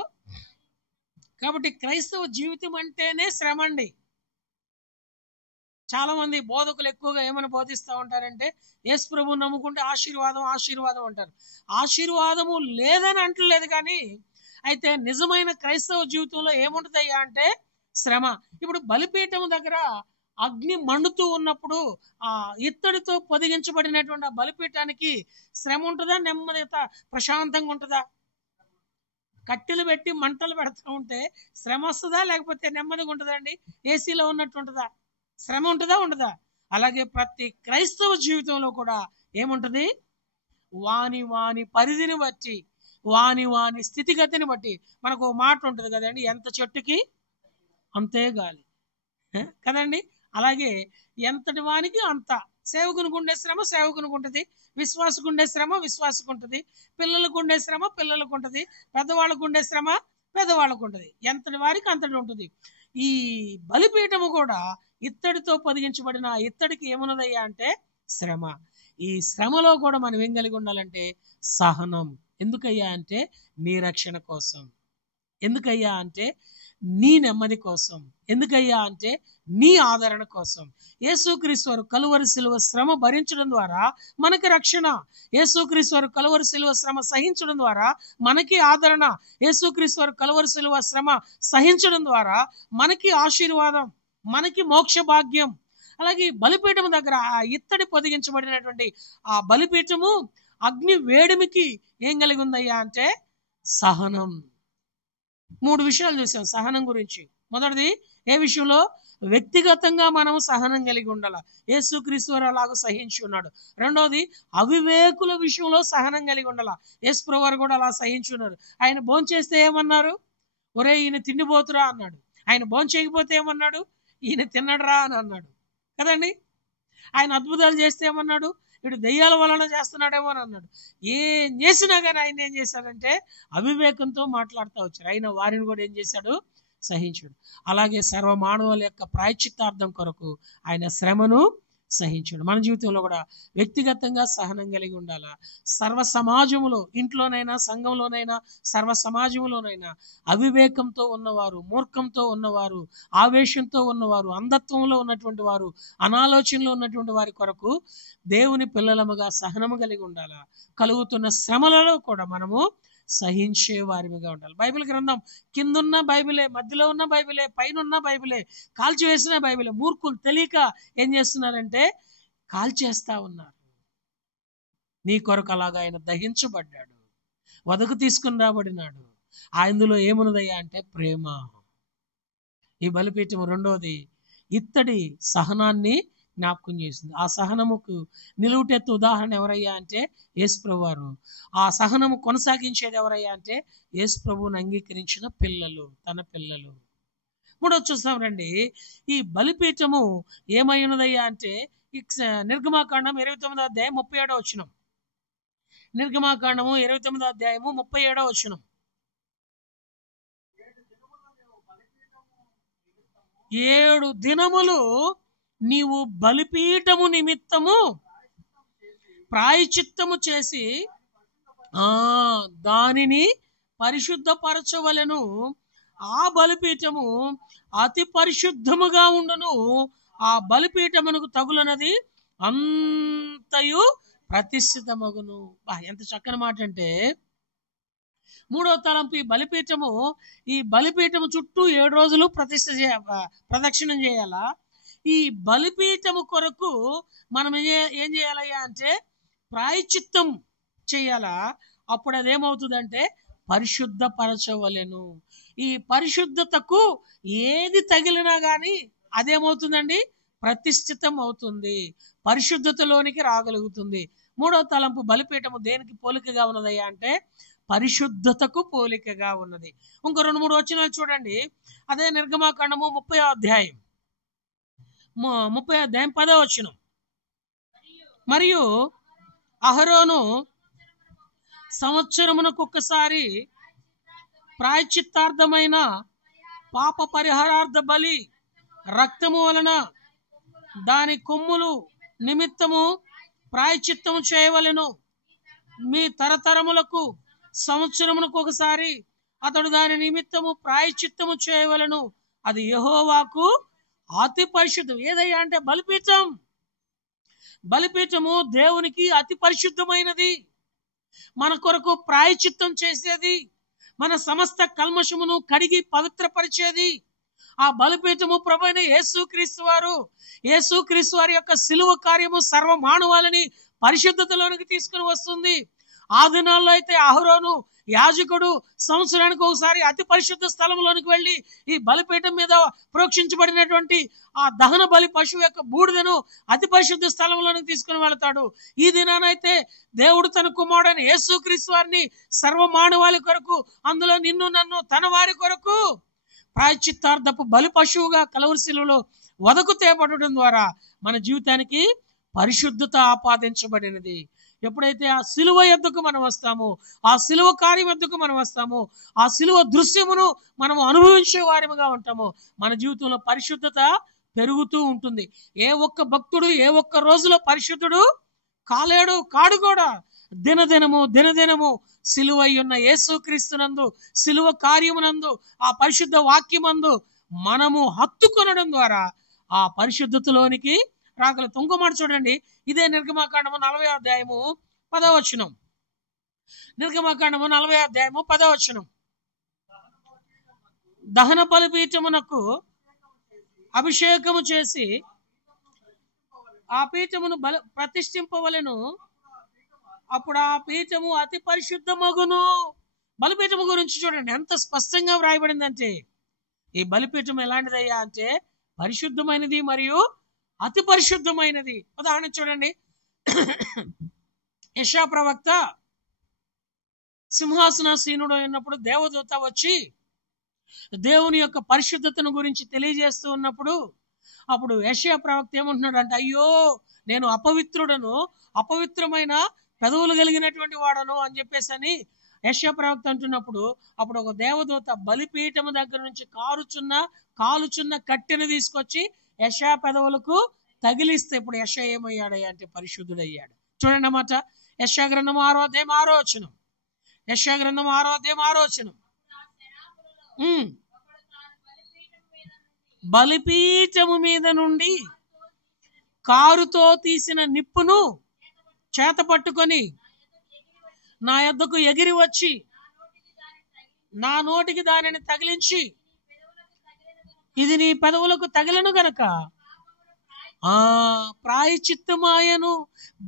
కాబట్టి క్రైస్తవ జీవితం అంటేనే శ్రమ అండి. చాలా మంది బోధకులు ఎక్కువగా ఏమని బోధిస్తూ ఉంటారంటే యేసు ప్రభువుని నమ్ముకుంటే ఆశీర్వాదం ఆశీర్వాదం అంటారు. ఆశీర్వాదము లేదని అంటలేదు, కానీ అయితే నిజమైన క్రైస్తవ జీవితంలో ఏముంటుందయ్యా అంటే శ్రమ. ఇప్పుడు బలిపీఠం దగ్గర అగ్ని మండుతూ ఉన్నప్పుడు ఆ ఇత్తడితో పొదిగించబడినటువంటి ఆ బలిపీఠానికి శ్రమ ఉంటుందా, నెమ్మదిత ప్రశాంతంగా ఉంటుందా? కట్టెలు పెట్టి మంటలు పెడతా ఉంటే శ్రమ వస్తుందా, లేకపోతే నెమ్మదిగా ఉంటుందా అండి? ఏసీలో ఉన్నట్టు ఉంటుందా? శ్రమ ఉంటుందా, ఉండదా? అలాగే ప్రతి క్రైస్తవ జీవితంలో కూడా ఏముంటుంది? వాని వాని పరిధిని బట్టి, వాని వాని స్థితిగతిని బట్టి. మనకు మాట ఉంటుంది కదండి, ఎంత చెట్టుకి అంతే గాలి కదండి. అలాగే ఎంతటి వానికి అంత. సేవకునికి ఉండే శ్రమ సేవకునికి ఉంటుంది, విశ్వాసకు ఉండే శ్రమ విశ్వాసకు ఉంటుంది, పిల్లలకు ఉండే శ్రమ పిల్లలకు ఉంటుంది, పెద్దవాళ్ళకు ఉండే శ్రమ పెద్దవాళ్ళకు ఉంటుంది. ఎంతటి వారికి అంతటి ఉంటుంది. ఈ బలిపీఠము కూడా ఇత్తడితో పొదిగించబడిన ఇత్తడికి ఏమున్నదయ్యా అంటే శ్రమ. ఈ శ్రమలో కూడా మనం ఏం కలిగి ఉండాలంటే సహనం. ఎందుకయ్యా అంటే నీ రక్షణ కోసం. ఎందుకయ్యా అంటే నీ నెమ్మది కోసం. ఎందుకయ్యా అంటే నీ ఆదరణ కోసం. యేసుక్రీస్తు వారు కలువరి శిలువ శ్రమ భరించడం ద్వారా మనకి రక్షణ. యేసుక్రీస్తు వారు కలువరి శిలువ శ్రమ సహించడం ద్వారా మనకి ఆదరణ. యేసుక్రీస్తు వారు కలువరి శిలువ శ్రమ సహించడం ద్వారా మనకి ఆశీర్వాదం, మనకి మోక్ష భాగ్యం. అలాగే బలిపీఠం దగ్గర ఆ ఇత్తడి పొదిగించబడినటువంటి ఆ బలిపీఠము అగ్ని వేడిమికి ఏం కలిగి ఉందయ్యా అంటే సహనం. 3 విషయాలు చూసాం సహనం గురించి. మొదటిది ఏ విషయంలో? వ్యక్తిగతంగా మనం సహనం కలిగి ఉండాలి. యేసుక్రీస్తు వారు అలాగూ సహించి ఉన్నాడు. రెండోది అవివేకుల విషయంలో సహనం కలిగి ఉండాలి. యేసుప్రభువు వారు కూడా అలా సహించి ఉన్నారు. ఆయన భోంచేస్తే ఏమన్నారు? ఒరే ఈయన తిండిపోతురా అన్నాడు. ఆయన భోంచేయకపోతే ఏమన్నాడు? ఈయన తిన్నడరా అని అన్నాడు కదండి. ఆయన అద్భుతాలు చేస్తే ఏమన్నాడు? వీడు దెయ్యాల వలన చేస్తున్నాడేమో అని అన్నాడు. ఏం చేసినా కానీ ఆయన ఏం చేశాడంటే అవివేకంతో మాట్లాడుతూ వచ్చారు. ఆయన వారిని కూడా ఏం చేశాడు? సహించాడు. అలాగే సర్వమానవుల యొక్క ప్రాయశ్చిత్తార్థం కొరకు ఆయన శ్రమను సహించాడు. మన జీవితంలో కూడా వ్యక్తిగతంగా సహనం కలిగి ఉండాలా. సర్వ సమాజములో, ఇంట్లోనైనా సంఘంలోనైనా సర్వ సమాజంలోనైనా అవివేకంతో ఉన్నవారు, మూర్ఖంతో ఉన్నవారు, ఆవేశంతో ఉన్నవారు, అంధత్వంలో ఉన్నటువంటి వారు, అనాలోచనలో ఉన్నటువంటి వారి కొరకు దేవుని పిల్లలముగా సహనము కలిగి ఉండాలా. కలుగుతున్న శ్రమలలో కూడా మనము సహించే వారిగా ఉండాలి. బైబిల్ గ్రంథం కిందున్న బైబిలే, మధ్యలో ఉన్న బైబిలే, పైన ఉన్న బైబిలే, కాల్చివేసిన బైబిలే. మూర్ఖులు తెలియక ఏం చేస్తున్నారంటే కాల్చేస్తా ఉన్నారు. నీ కొరకు అలాగా ఆయన దహించబడ్డాడు, వదకు తీసుకుని రాబడినాడు. ఆయనలో ఏమున్నదయ్యా అంటే ప్రేమ. ఈ బలిపీఠం రెండోది ఇత్తడి సహనాన్ని జ్ఞాపకం చేసింది. ఆ సహనముకు నిలువుటెత్తు ఉదాహరణ ఎవరయ్యా అంటే యేసుప్రభువు వారు. ఆ సహనము కొనసాగించేది ఎవరయ్యా అంటే యేసుప్రభువుని అంగీకరించిన పిల్లలు, తన పిల్లలు. మూడోది చూస్తాం రండి. ఈ బలిపీఠము ఏమై ఉన్నదయ్యా అంటే నిర్గమాకాండం 29వ అధ్యాయం 37వ వచనం. నిర్గమాకాండము 29వ అధ్యాయము 37వ వచనం. 7 దినములు నీవు బలిపీఠము నిమిత్తము ప్రాయశ్చిత్తము చేసి దానిని పరిశుద్ధపరచవలెను. ఆ బలిపీఠము అతి పరిశుద్ధముగా ఉండును. ఆ బలిపీఠమునకు తగులనది అంతయు ప్రతిష్ఠితమగును. ఎంత చక్కని మాట అంటే మూడో తలంపు ఈ బలిపీఠము చుట్టూ 7 రోజులు ప్రదక్షిణం చేయాలా. ఈ బలిపీఠము కొరకు మనం ఏం చేయాలయ్యా అంటే ప్రాయశ్చిత్తం చేయాలా. అప్పుడు అదేమవుతుందంటే పరిశుద్ధపరచవలెను. ఈ పరిశుద్ధతకు ఏది తగిలినా గాని అదేమవుతుందండి, ప్రతిష్ఠితం అవుతుంది, పరిశుద్ధతలోనికి రాగలుగుతుంది. మూడో తలంపు బలిపీఠము దేనికి పోలికగా ఉన్నదయ్యా అంటే పరిశుద్ధతకు పోలికగా ఉన్నది. ఇంకో 2-3 వచనాలు చూడండి. అదే నిర్గమాకాండము 30వ అధ్యాయం 10వ వచనం. మరియు అహరోను సంవత్సరమునకు ఒక్కసారి ప్రాయశ్చిత్తార్థమైన పాప పరిహారార్థ బలి రక్తము వలన దాని కొమ్ములు నిమిత్తము ప్రాయశ్చిత్తము చేయవలెను. మీ తరతరములకు సంవత్సరమునకు ఒకసారి అతడు దాని నిమిత్తము ప్రాయశ్చిత్తము చేయవలెను. అది యెహోవాకు అతి పరిశుద్ధం. ఏదయ్యా అంటే బలిపీఠము దేవునికి అతి పరిశుద్ధమైనది. మన కొరకు ప్రాయశ్చిత్తం చేసేది, మన సమస్త కల్మషమును కడిగి పవిత్రపరిచేది ఆ బలిపీఠము ప్రభువైన యేసుక్రీస్తు వారి యొక్క సిలువ కార్యము సర్వ మానవాళిని పరిశుద్ధతలోనికి తీసుకుని వస్తుంది. ఆ దినాల్లో అయితే అహరోను యాజకుడు సంవత్సరానికి ఒకసారి అతి పరిశుద్ధ స్థలంలోనికి వెళ్ళి ఈ బలిపీఠం మీద ప్రోక్షించబడినటువంటి ఆ దహన బలి పశువు యొక్క బూడిదను అతి పరిశుద్ధ స్థలంలోనికి తీసుకుని వెళతాడు. ఈ దినానైతే దేవుడు తన కుమారుడైన యేసుక్రీస్తు వారిని సర్వ మానవాళి కొరకు, అందులో నిన్ను నన్ను తన వారి కొరకు ప్రాయశ్చిత్తార్థపు బలి పశువుగా కలవరి శిలువలో వదకు తేబడడం ద్వారా మన జీవితానికి పరిశుద్ధత ఆపాదించబడినది. ఎప్పుడైతే ఆ సిలువ యొద్దకు మనం వస్తామో, ఆ సిలువ కార్యం యొద్దకు మనం వస్తామో, ఆ సిలువ దృశ్యమును మనం అనుభవించే వారిగా ఉంటామో మన జీవితంలో పరిశుద్ధత పెరుగుతూ ఉంటుంది. ఏ ఒక్క భక్తుడు ఏ ఒక్క రోజులో పరిశుద్ధుడు కాడు కూడా. దినదినము సిలువయ్యున్న యేసుక్రీస్తునందు, సిలువ కార్యమునందు, ఆ పరిశుద్ధ వాక్యమందు మనము హత్తుకొనడం ద్వారా ఆ పరిశుద్ధతలోనికి రాగలదు. ఇంకో మాట చూడండి. ఇదే నిర్గమాకాండము 40వ అధ్యాయము 10వ వచనం. నిర్గమాకాండము 40వ అధ్యాయము 10వ వచనం. దహన బలిపీఠమునకు అభిషేకము చేసి ఆ పీఠమును ప్రతిష్ఠింపవలెను. అప్పుడు ఆ పీఠము అతి పరిశుద్ధమగును. బలిపీఠము గురించి చూడండి ఎంత స్పష్టంగా వ్రాయబడిందంటే, ఈ బలిపీఠం ఎలాంటిదయ్యా అంటే పరిశుద్ధమైనది మరియు అతి పరిశుద్ధమైనది. ఉదాహరణ చూడండి. యెషయా ప్రవక్త సింహాసనాసీనుడు అయినప్పుడు దేవదూత వచ్చి దేవుని యొక్క పరిశుద్ధతను గురించి తెలియజేస్తూ ఉన్నప్పుడు అప్పుడు యెషయా ప్రవక్త ఏమంటున్నాడు అంటే, అయ్యో నేను అపవిత్రుడను, అపవిత్రమైన పెదవులు కలిగినటువంటి వాడను అని చెప్పేసి యెషయా ప్రవక్త అంటున్నప్పుడు అప్పుడు ఒక దేవదూత బలిపీఠము దగ్గర నుంచి కాలుచున్న కట్టెను తీసుకొచ్చి యెషయా పెదవులకు తగిలిస్తే ఇప్పుడు యెషయా ఏమయ్యాడయ్యా అంటే పరిశుద్ధుడయ్యాడు. చూడండి అన్నమాట. యెషయా గ్రంథం 6వ అధ్యాయం 6వ వచనం. యెషయా గ్రంథం 6వ అధ్యాయం 6వ వచనం. బలిపీఠము మీద నుండి కారుతో తీసిన నిప్పును చేత పట్టుకొని నా యొద్దకు ఎగిరి వచ్చి నా నోటికి దానిని తగిలించి, ఇది నీ పెదవులకు తగిలను గనక ప్రాయశ్చిత్తమాయను.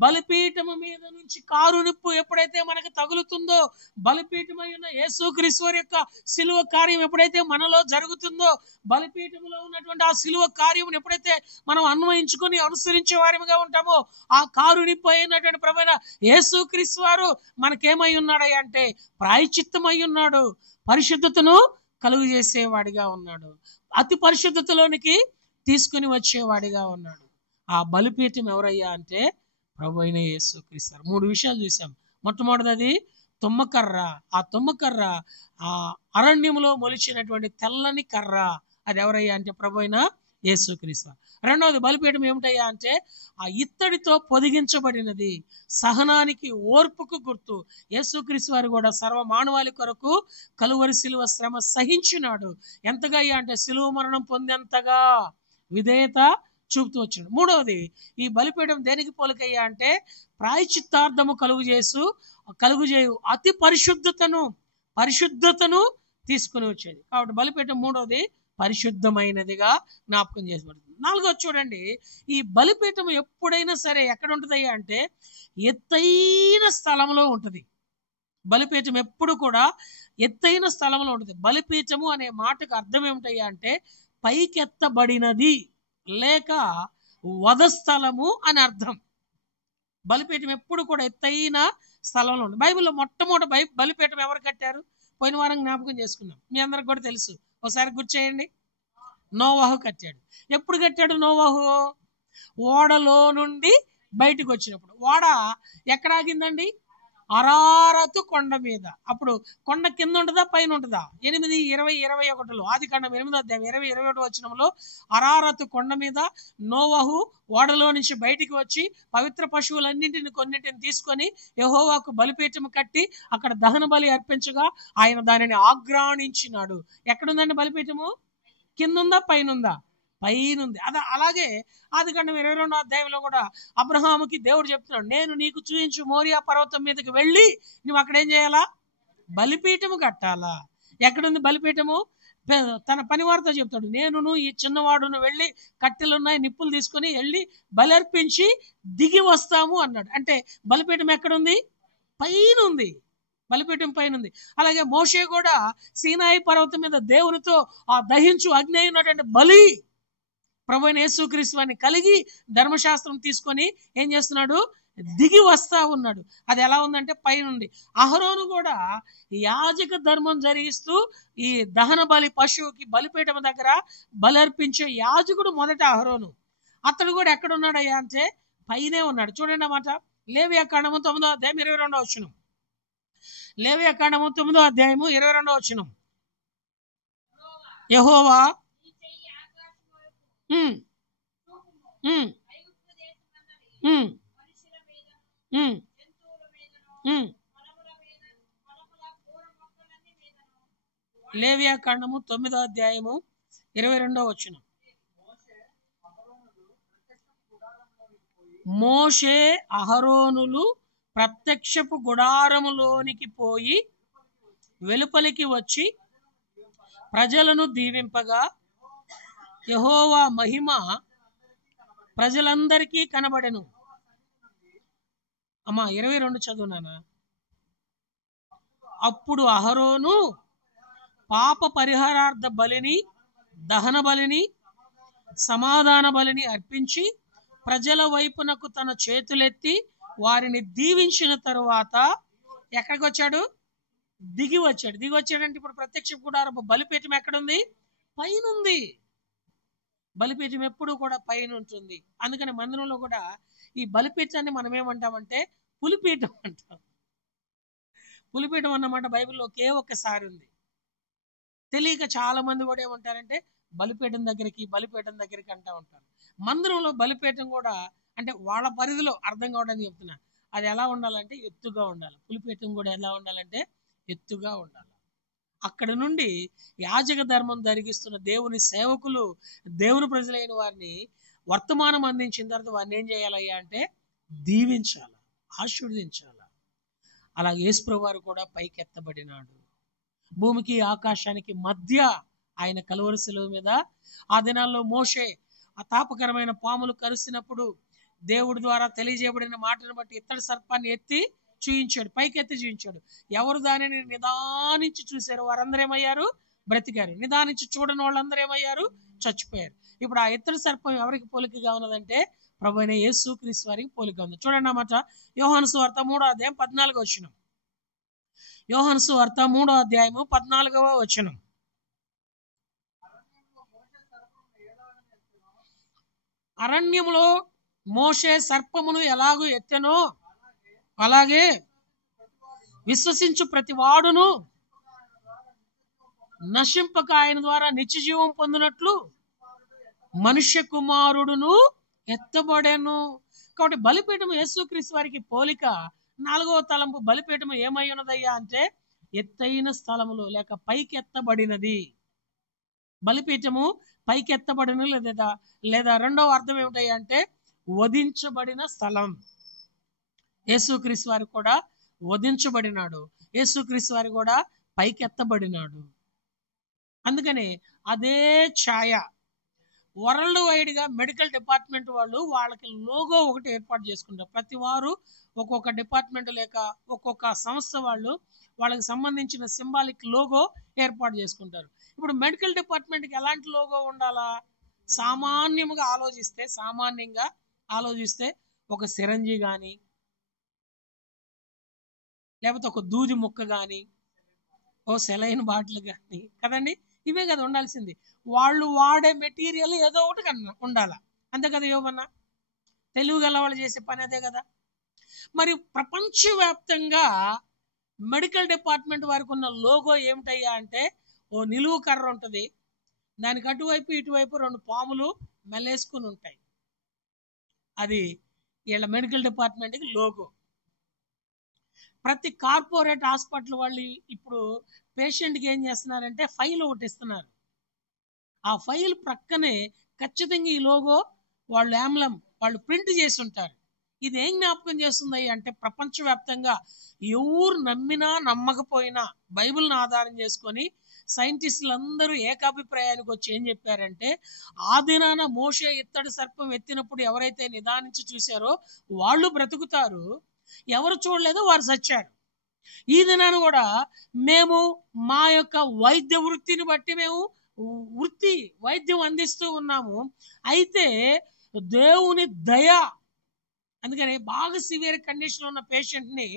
బలిపీఠము మీద నుంచి కారు నిప్పు ఎప్పుడైతే మనకు తగులుతుందో, బలిపీఠమైన యేసుక్రీస్తు వారి యొక్క సిలువ కార్యం ఎప్పుడైతే మనలో జరుగుతుందో, బలిపీఠములో ఉన్నటువంటి ఆ సిలువ కార్యమును ఎప్పుడైతే మనం అన్వయించుకొని అనుసరించే వారిగా ఉంటామో, ఆ కారు నిప్పు అయినటువంటి ప్రభువైన యేసుక్రీస్తు వారు మనకేమై ఉన్నాడయ్యా అంటే ప్రాయశ్చిత్తమై ఉన్నాడు, పరిశుద్ధతను కలుగు చేసేవాడిగా ఉన్నాడు, అతి పరిశుద్ధతలోనికి తీసుకుని వచ్చేవాడిగా ఉన్నాడు. ఆ బలిపీఠం ఎవరయ్యా అంటే ప్రభు అయిన యేసుక్రీస్తు. 3 విషయాలు చూసాం. మొట్టమొదటిది తుమ్మకర్ర. ఆ తుమ్మకర్ర ఆ అరణ్యములో మొలిచినటువంటి తెల్లని కర్ర. అది ఎవరయ్యా అంటే ప్రభు అయిన యేసుక్రీస్తు. రెండవది బలిపీఠం ఏమిటయ్యా అంటే ఆ ఇత్తడితో పొదిగించబడినది, సహనానికి ఓర్పుకు గుర్తు. యేసుక్రీస్తు వారు కూడా సర్వ మానవాళి కొరకు కలువరి సిలువ శ్రమ సహించినాడు. ఎంతగా అయ్యా అంటే సిలువ మరణం పొందేంతగా విధేయత చూపుతూ వచ్చినాడు. మూడవది ఈ బలిపీఠం దేనికి పోలికయ్యా అంటే ప్రాయశ్చిత్తార్థము కలుగుచేయు అతి పరిశుద్ధతను పరిశుద్ధతను తీసుకుని వచ్చేది. కాబట్టి బలిపీఠం మూడవది పరిశుద్ధమైనదిగా జ్ఞాపకం చేసబడుతుంది. నాలుగోది చూడండి, ఈ బలిపీఠం ఎప్పుడైనా సరే ఎక్కడ ఉంటుందయ్యా అంటే ఎత్తైన స్థలంలో ఉంటుంది. బలిపీఠం ఎప్పుడు కూడా ఎత్తైన స్థలంలో ఉంటుంది. బలిపీఠము అనే మాటకు అర్థం ఏమిటయ్యా అంటే పైకెత్తబడినది లేక వధస్థలము అని అర్థం. బలిపీఠం ఎప్పుడు కూడా ఎత్తైన స్థలంలో ఉంటుంది. బైబిల్లో మొట్టమొదటి బలిపీఠం ఎవరు కట్టారు? పోయిన వారం జ్ఞాపకం చేసుకున్నాం, మీ అందరికి కూడా తెలుసు. ఒకసారి గుర్తు చేయండి. నోవాహు కట్టాడు. ఎప్పుడు కట్టాడు నోవాహు? ఓడలో నుండి బయటకు వచ్చినప్పుడు. ఓడ ఎక్కడ ఆగిందండి? అరారతు కొండ మీద. అప్పుడు కొండ కింద ఉంటుందా పైన ఉంటుందా? 8:20-21 ఆదికాండం 8:20-21 వచనంలో అరారతు కొండ మీద నోవహు ఓడలో నుంచి బయటికి వచ్చి పవిత్ర పశువులన్నింటిని కొన్నింటిని తీసుకొని యెహోవాకు బలిపీఠం కట్టి అక్కడ దహన బలి అర్పించగా ఆయన దానిని ఆగ్రాణించినాడు. ఎక్కడుందండి బలిపీఠము? కిందుందా పైనుందా? పైనుంది. అలాగే ఆదికాండం 22వ అధ్యాయంలో కూడా అబ్రహాముకి దేవుడు చెప్తున్నాడు, నేను నీకు చూయించు మోరియా పర్వతం మీదకి వెళ్ళి నువ్వు అక్కడ ఏం చేయాలా? బలిపీఠము కట్టాలా. ఎక్కడుంది బలిపీఠము? తన పనివారితో చెప్తాడు, నేను ఈ చిన్నవాడును వెళ్ళి కట్టెలున్నాయి నిప్పులు తీసుకొని వెళ్ళి బలి అర్పించి దిగి వస్తాము అన్నాడు. అంటే బలిపీఠం ఎక్కడుంది? పైనుంది. బలిపీఠం పైనుంది. అలాగే మోషే కూడా సీనాయి పర్వతం మీద దేవునితో ఆ దహించు అగ్ని అయినటువంటి బలి ప్రభువైన యేసుక్రీస్తు వారిని కలిగి ధర్మశాస్త్రం తీసుకొని ఏం చేస్తున్నాడు? దిగి వస్తా ఉన్నాడు. అది ఎలా ఉందంటే పైనుండి. అహరోను కూడా యాజక ధర్మం జరిగిస్తూ ఈ దహన బలి పశువుకి బలిపీఠం దగ్గర బలర్పించే యాజకుడు మొదట అహరోను. అతడు కూడా ఎక్కడ ఉన్నాడయ్యా అంటే పైనే ఉన్నాడు. చూడండి అన్నమాట. లేవియాకాండము 9వ అధ్యాయం 22వ వచనం. లేవియాకాండము 9వ అధ్యాయము 22వ వచనం. యెహోవా లేవియాకాండము 9వ అధ్యాయము 22వ వచనం. మోషే అహరోనులు ప్రత్యక్షపు గుడారములోనికి పోయి వెలుపలికి వచ్చి ప్రజలను దీవింపగా యెహోవా మహిమ ప్రజలందరికీ కనబడెను. అమ్మా 22 చదువునానా. అప్పుడు అహరోను పాప పరిహారార్థ బలిని, దహన బలిని, సమాధాన బలిని అర్పించి ప్రజల వైపునకు తన చేతులెత్తి వారిని దీవించిన తరువాత ఎక్కడికి వచ్చాడు? దిగి వచ్చాడు. దిగి వచ్చాడంటే ఇప్పుడు ప్రత్యక్ష గుడారపు బలిపీఠం ఎక్కడుంది? పైనుంది. బలిపీఠం ఎప్పుడు కూడా పైన ఉంటుంది. అందుకని మందిరంలో కూడా ఈ బలిపీఠాన్ని మనం ఏమంటామంటే పులిపీఠం అంటాం. పులిపీఠం అన్నమాట బైబిల్లో ఒకే ఒక్కసారి ఉంది. తెలియక చాలా మంది కూడా ఏమంటారంటే బలిపీఠం దగ్గరికి అంటా ఉంటారు. మందిరంలో బలిపీఠం కూడా అంటే వాళ్ళ పరిధిలో అర్థం కావడానికి చెప్తున్నా. అది ఎలా ఉండాలంటే ఎత్తుగా ఉండాలి. పులిపీఠం కూడా ఎలా ఉండాలంటే ఎత్తుగా ఉండాలి. అక్కడ నుండి యాజక ధర్మం జరిగిస్తున్న దేవుని సేవకులు, దేవుని ప్రజలైన వారిని వర్తమానం అందించిన తర్వాత వారిని ఏం చేయాలయ్యా అంటే దీవించాలి, ఆశీర్వదించాలి. అలాగే యేసుప్రభువు వారు కూడా పైకెత్తబడినాడు. భూమికి ఆకాశానికి మధ్య ఆయన కలువరి శిలువ మీద. ఆ దినాల్లో మోషే ఆ తాపకరమైన పాములు కరిసినప్పుడు దేవుడి ద్వారా తెలియజేయబడిన మాటను బట్టి ఇత్తడి సర్పాన్ని ఎత్తి చూయించాడు, పైకెత్తి చూయించాడు. ఎవరు దానిని నిదానించి చూశారు వారందరూ ఏమయ్యారు? బ్రతికారు. నిదానించి చూడని వాళ్ళందరూ ఏమయ్యారు? చచ్చిపోయారు. ఇప్పుడు ఆ ఇత్తడి సర్పం ఎవరికి పోలికగా ఉన్నదంటే ప్రభువైన యేసుక్రీస్తు వారికి పోలిక ఉంది. చూడండి అన్నమాట. యోహాను సువార్త 3వ అధ్యాయం 14వ వచనం. యోహాను సువార్త 3వ అధ్యాయము 14వ వచనం. అరణ్యములో మోషే సర్పమును ఎలాగూ ఎత్తెనో అలాగే విశ్వసించు ప్రతి వాడును నశింపక ఆయన ద్వారా నిత్య జీవం పొందినట్లు మనుష్య కుమారుడును ఎత్తబడెను. కాబట్టి బలిపీఠము యేసుక్రీస్తు వారికి పోలిక. 4వ తలంపు బలిపీఠము ఏమై ఉన్నదయ్యా అంటే ఎత్తైన స్థలములో లేక పైకి ఎత్తబడినది. బలిపీఠము పైకి ఎత్తబడిన లేదా రెండవ అర్థం ఏమిటయ్యా అంటే వధించబడిన స్థలం. యేసుక్రీస్తు వారు కూడా వధించబడినాడు. యేసుక్రీస్తు వారు కూడా పైకెత్తబడినాడు. అందుకని అదే ఛాయ వరల్డ్ వైడ్గా మెడికల్ డిపార్ట్మెంట్ వాళ్ళు వాళ్ళకి లోగో ఒకటి ఏర్పాటు చేసుకుంటారు. ప్రతి వారు ఒక్కొక్క డిపార్ట్మెంట్ లేక ఒక్కొక్క సంస్థ వాళ్ళు వాళ్ళకి సంబంధించిన సింబాలిక్ లోగో ఏర్పాటు చేసుకుంటారు. ఇప్పుడు మెడికల్ డిపార్ట్మెంట్కి ఎలాంటి లోగో ఉండాలా? సామాన్యంగా ఆలోచిస్తే ఒక సిరంజి కానీ, లేకపోతే ఒక దూది ముక్క కానీ, ఓ సెలైన్ బాటిల్ కానీ కదండి, ఇవే కదా ఉండాల్సింది. వాళ్ళు వాడే మెటీరియల్ ఏదో ఒకటి ఉండాలా, అంతే కదా యోమన్నా? తెలుగు గల వాళ్ళు చేసే పని అదే కదా. మరి ప్రపంచవ్యాప్తంగా మెడికల్ డిపార్ట్మెంట్ వారికి ఉన్న లోగో ఏమిటయ్యా అంటే, ఓ నిలువు కర్ర ఉంటుంది, దానికి అటువైపు ఇటువైపు 2 పాములు మెల్లేసుకుని ఉంటాయి. అది వీళ్ళ మెడికల్ డిపార్ట్మెంట్కి లోగో. ప్రతి కార్పొరేట్ హాస్పిటల్ వాళ్ళు ఇప్పుడు పేషెంట్కి ఏం చేస్తున్నారంటే ఫైల్ ఒకటి ఇస్తున్నారు. ఆ ఫైల్ ప్రక్కనే ఖచ్చితంగా ఈ లోగో వాళ్ళు ప్రింట్ చేసి ఉంటారు. ఇది ఏం జ్ఞాపకం చేస్తుంది అంటే, ప్రపంచవ్యాప్తంగా ఎవరు నమ్మినా నమ్మకపోయినా బైబిల్ని ఆధారం చేసుకొని సైంటిస్టులు అందరూ ఏకాభిప్రాయానికి వచ్చి ఏం చెప్పారంటే, ఆ దినాన మోషే ఇత్తడి సర్పం ఎత్తినప్పుడు ఎవరైతే నిదానించి చూశారో వాళ్ళు బ్రతుకుతారు, ఎవరు చూడలేదో వారు చచ్చారు. ఈ దినాన్ని కూడా మేము మా యొక్క వైద్య వృత్తిని బట్టి మేము వైద్యం అందిస్తూ ఉన్నాము. అయితే దేవుని దయ, అందుకని బాగా సివియర్ కండిషన్లో ఉన్న పేషెంట్ని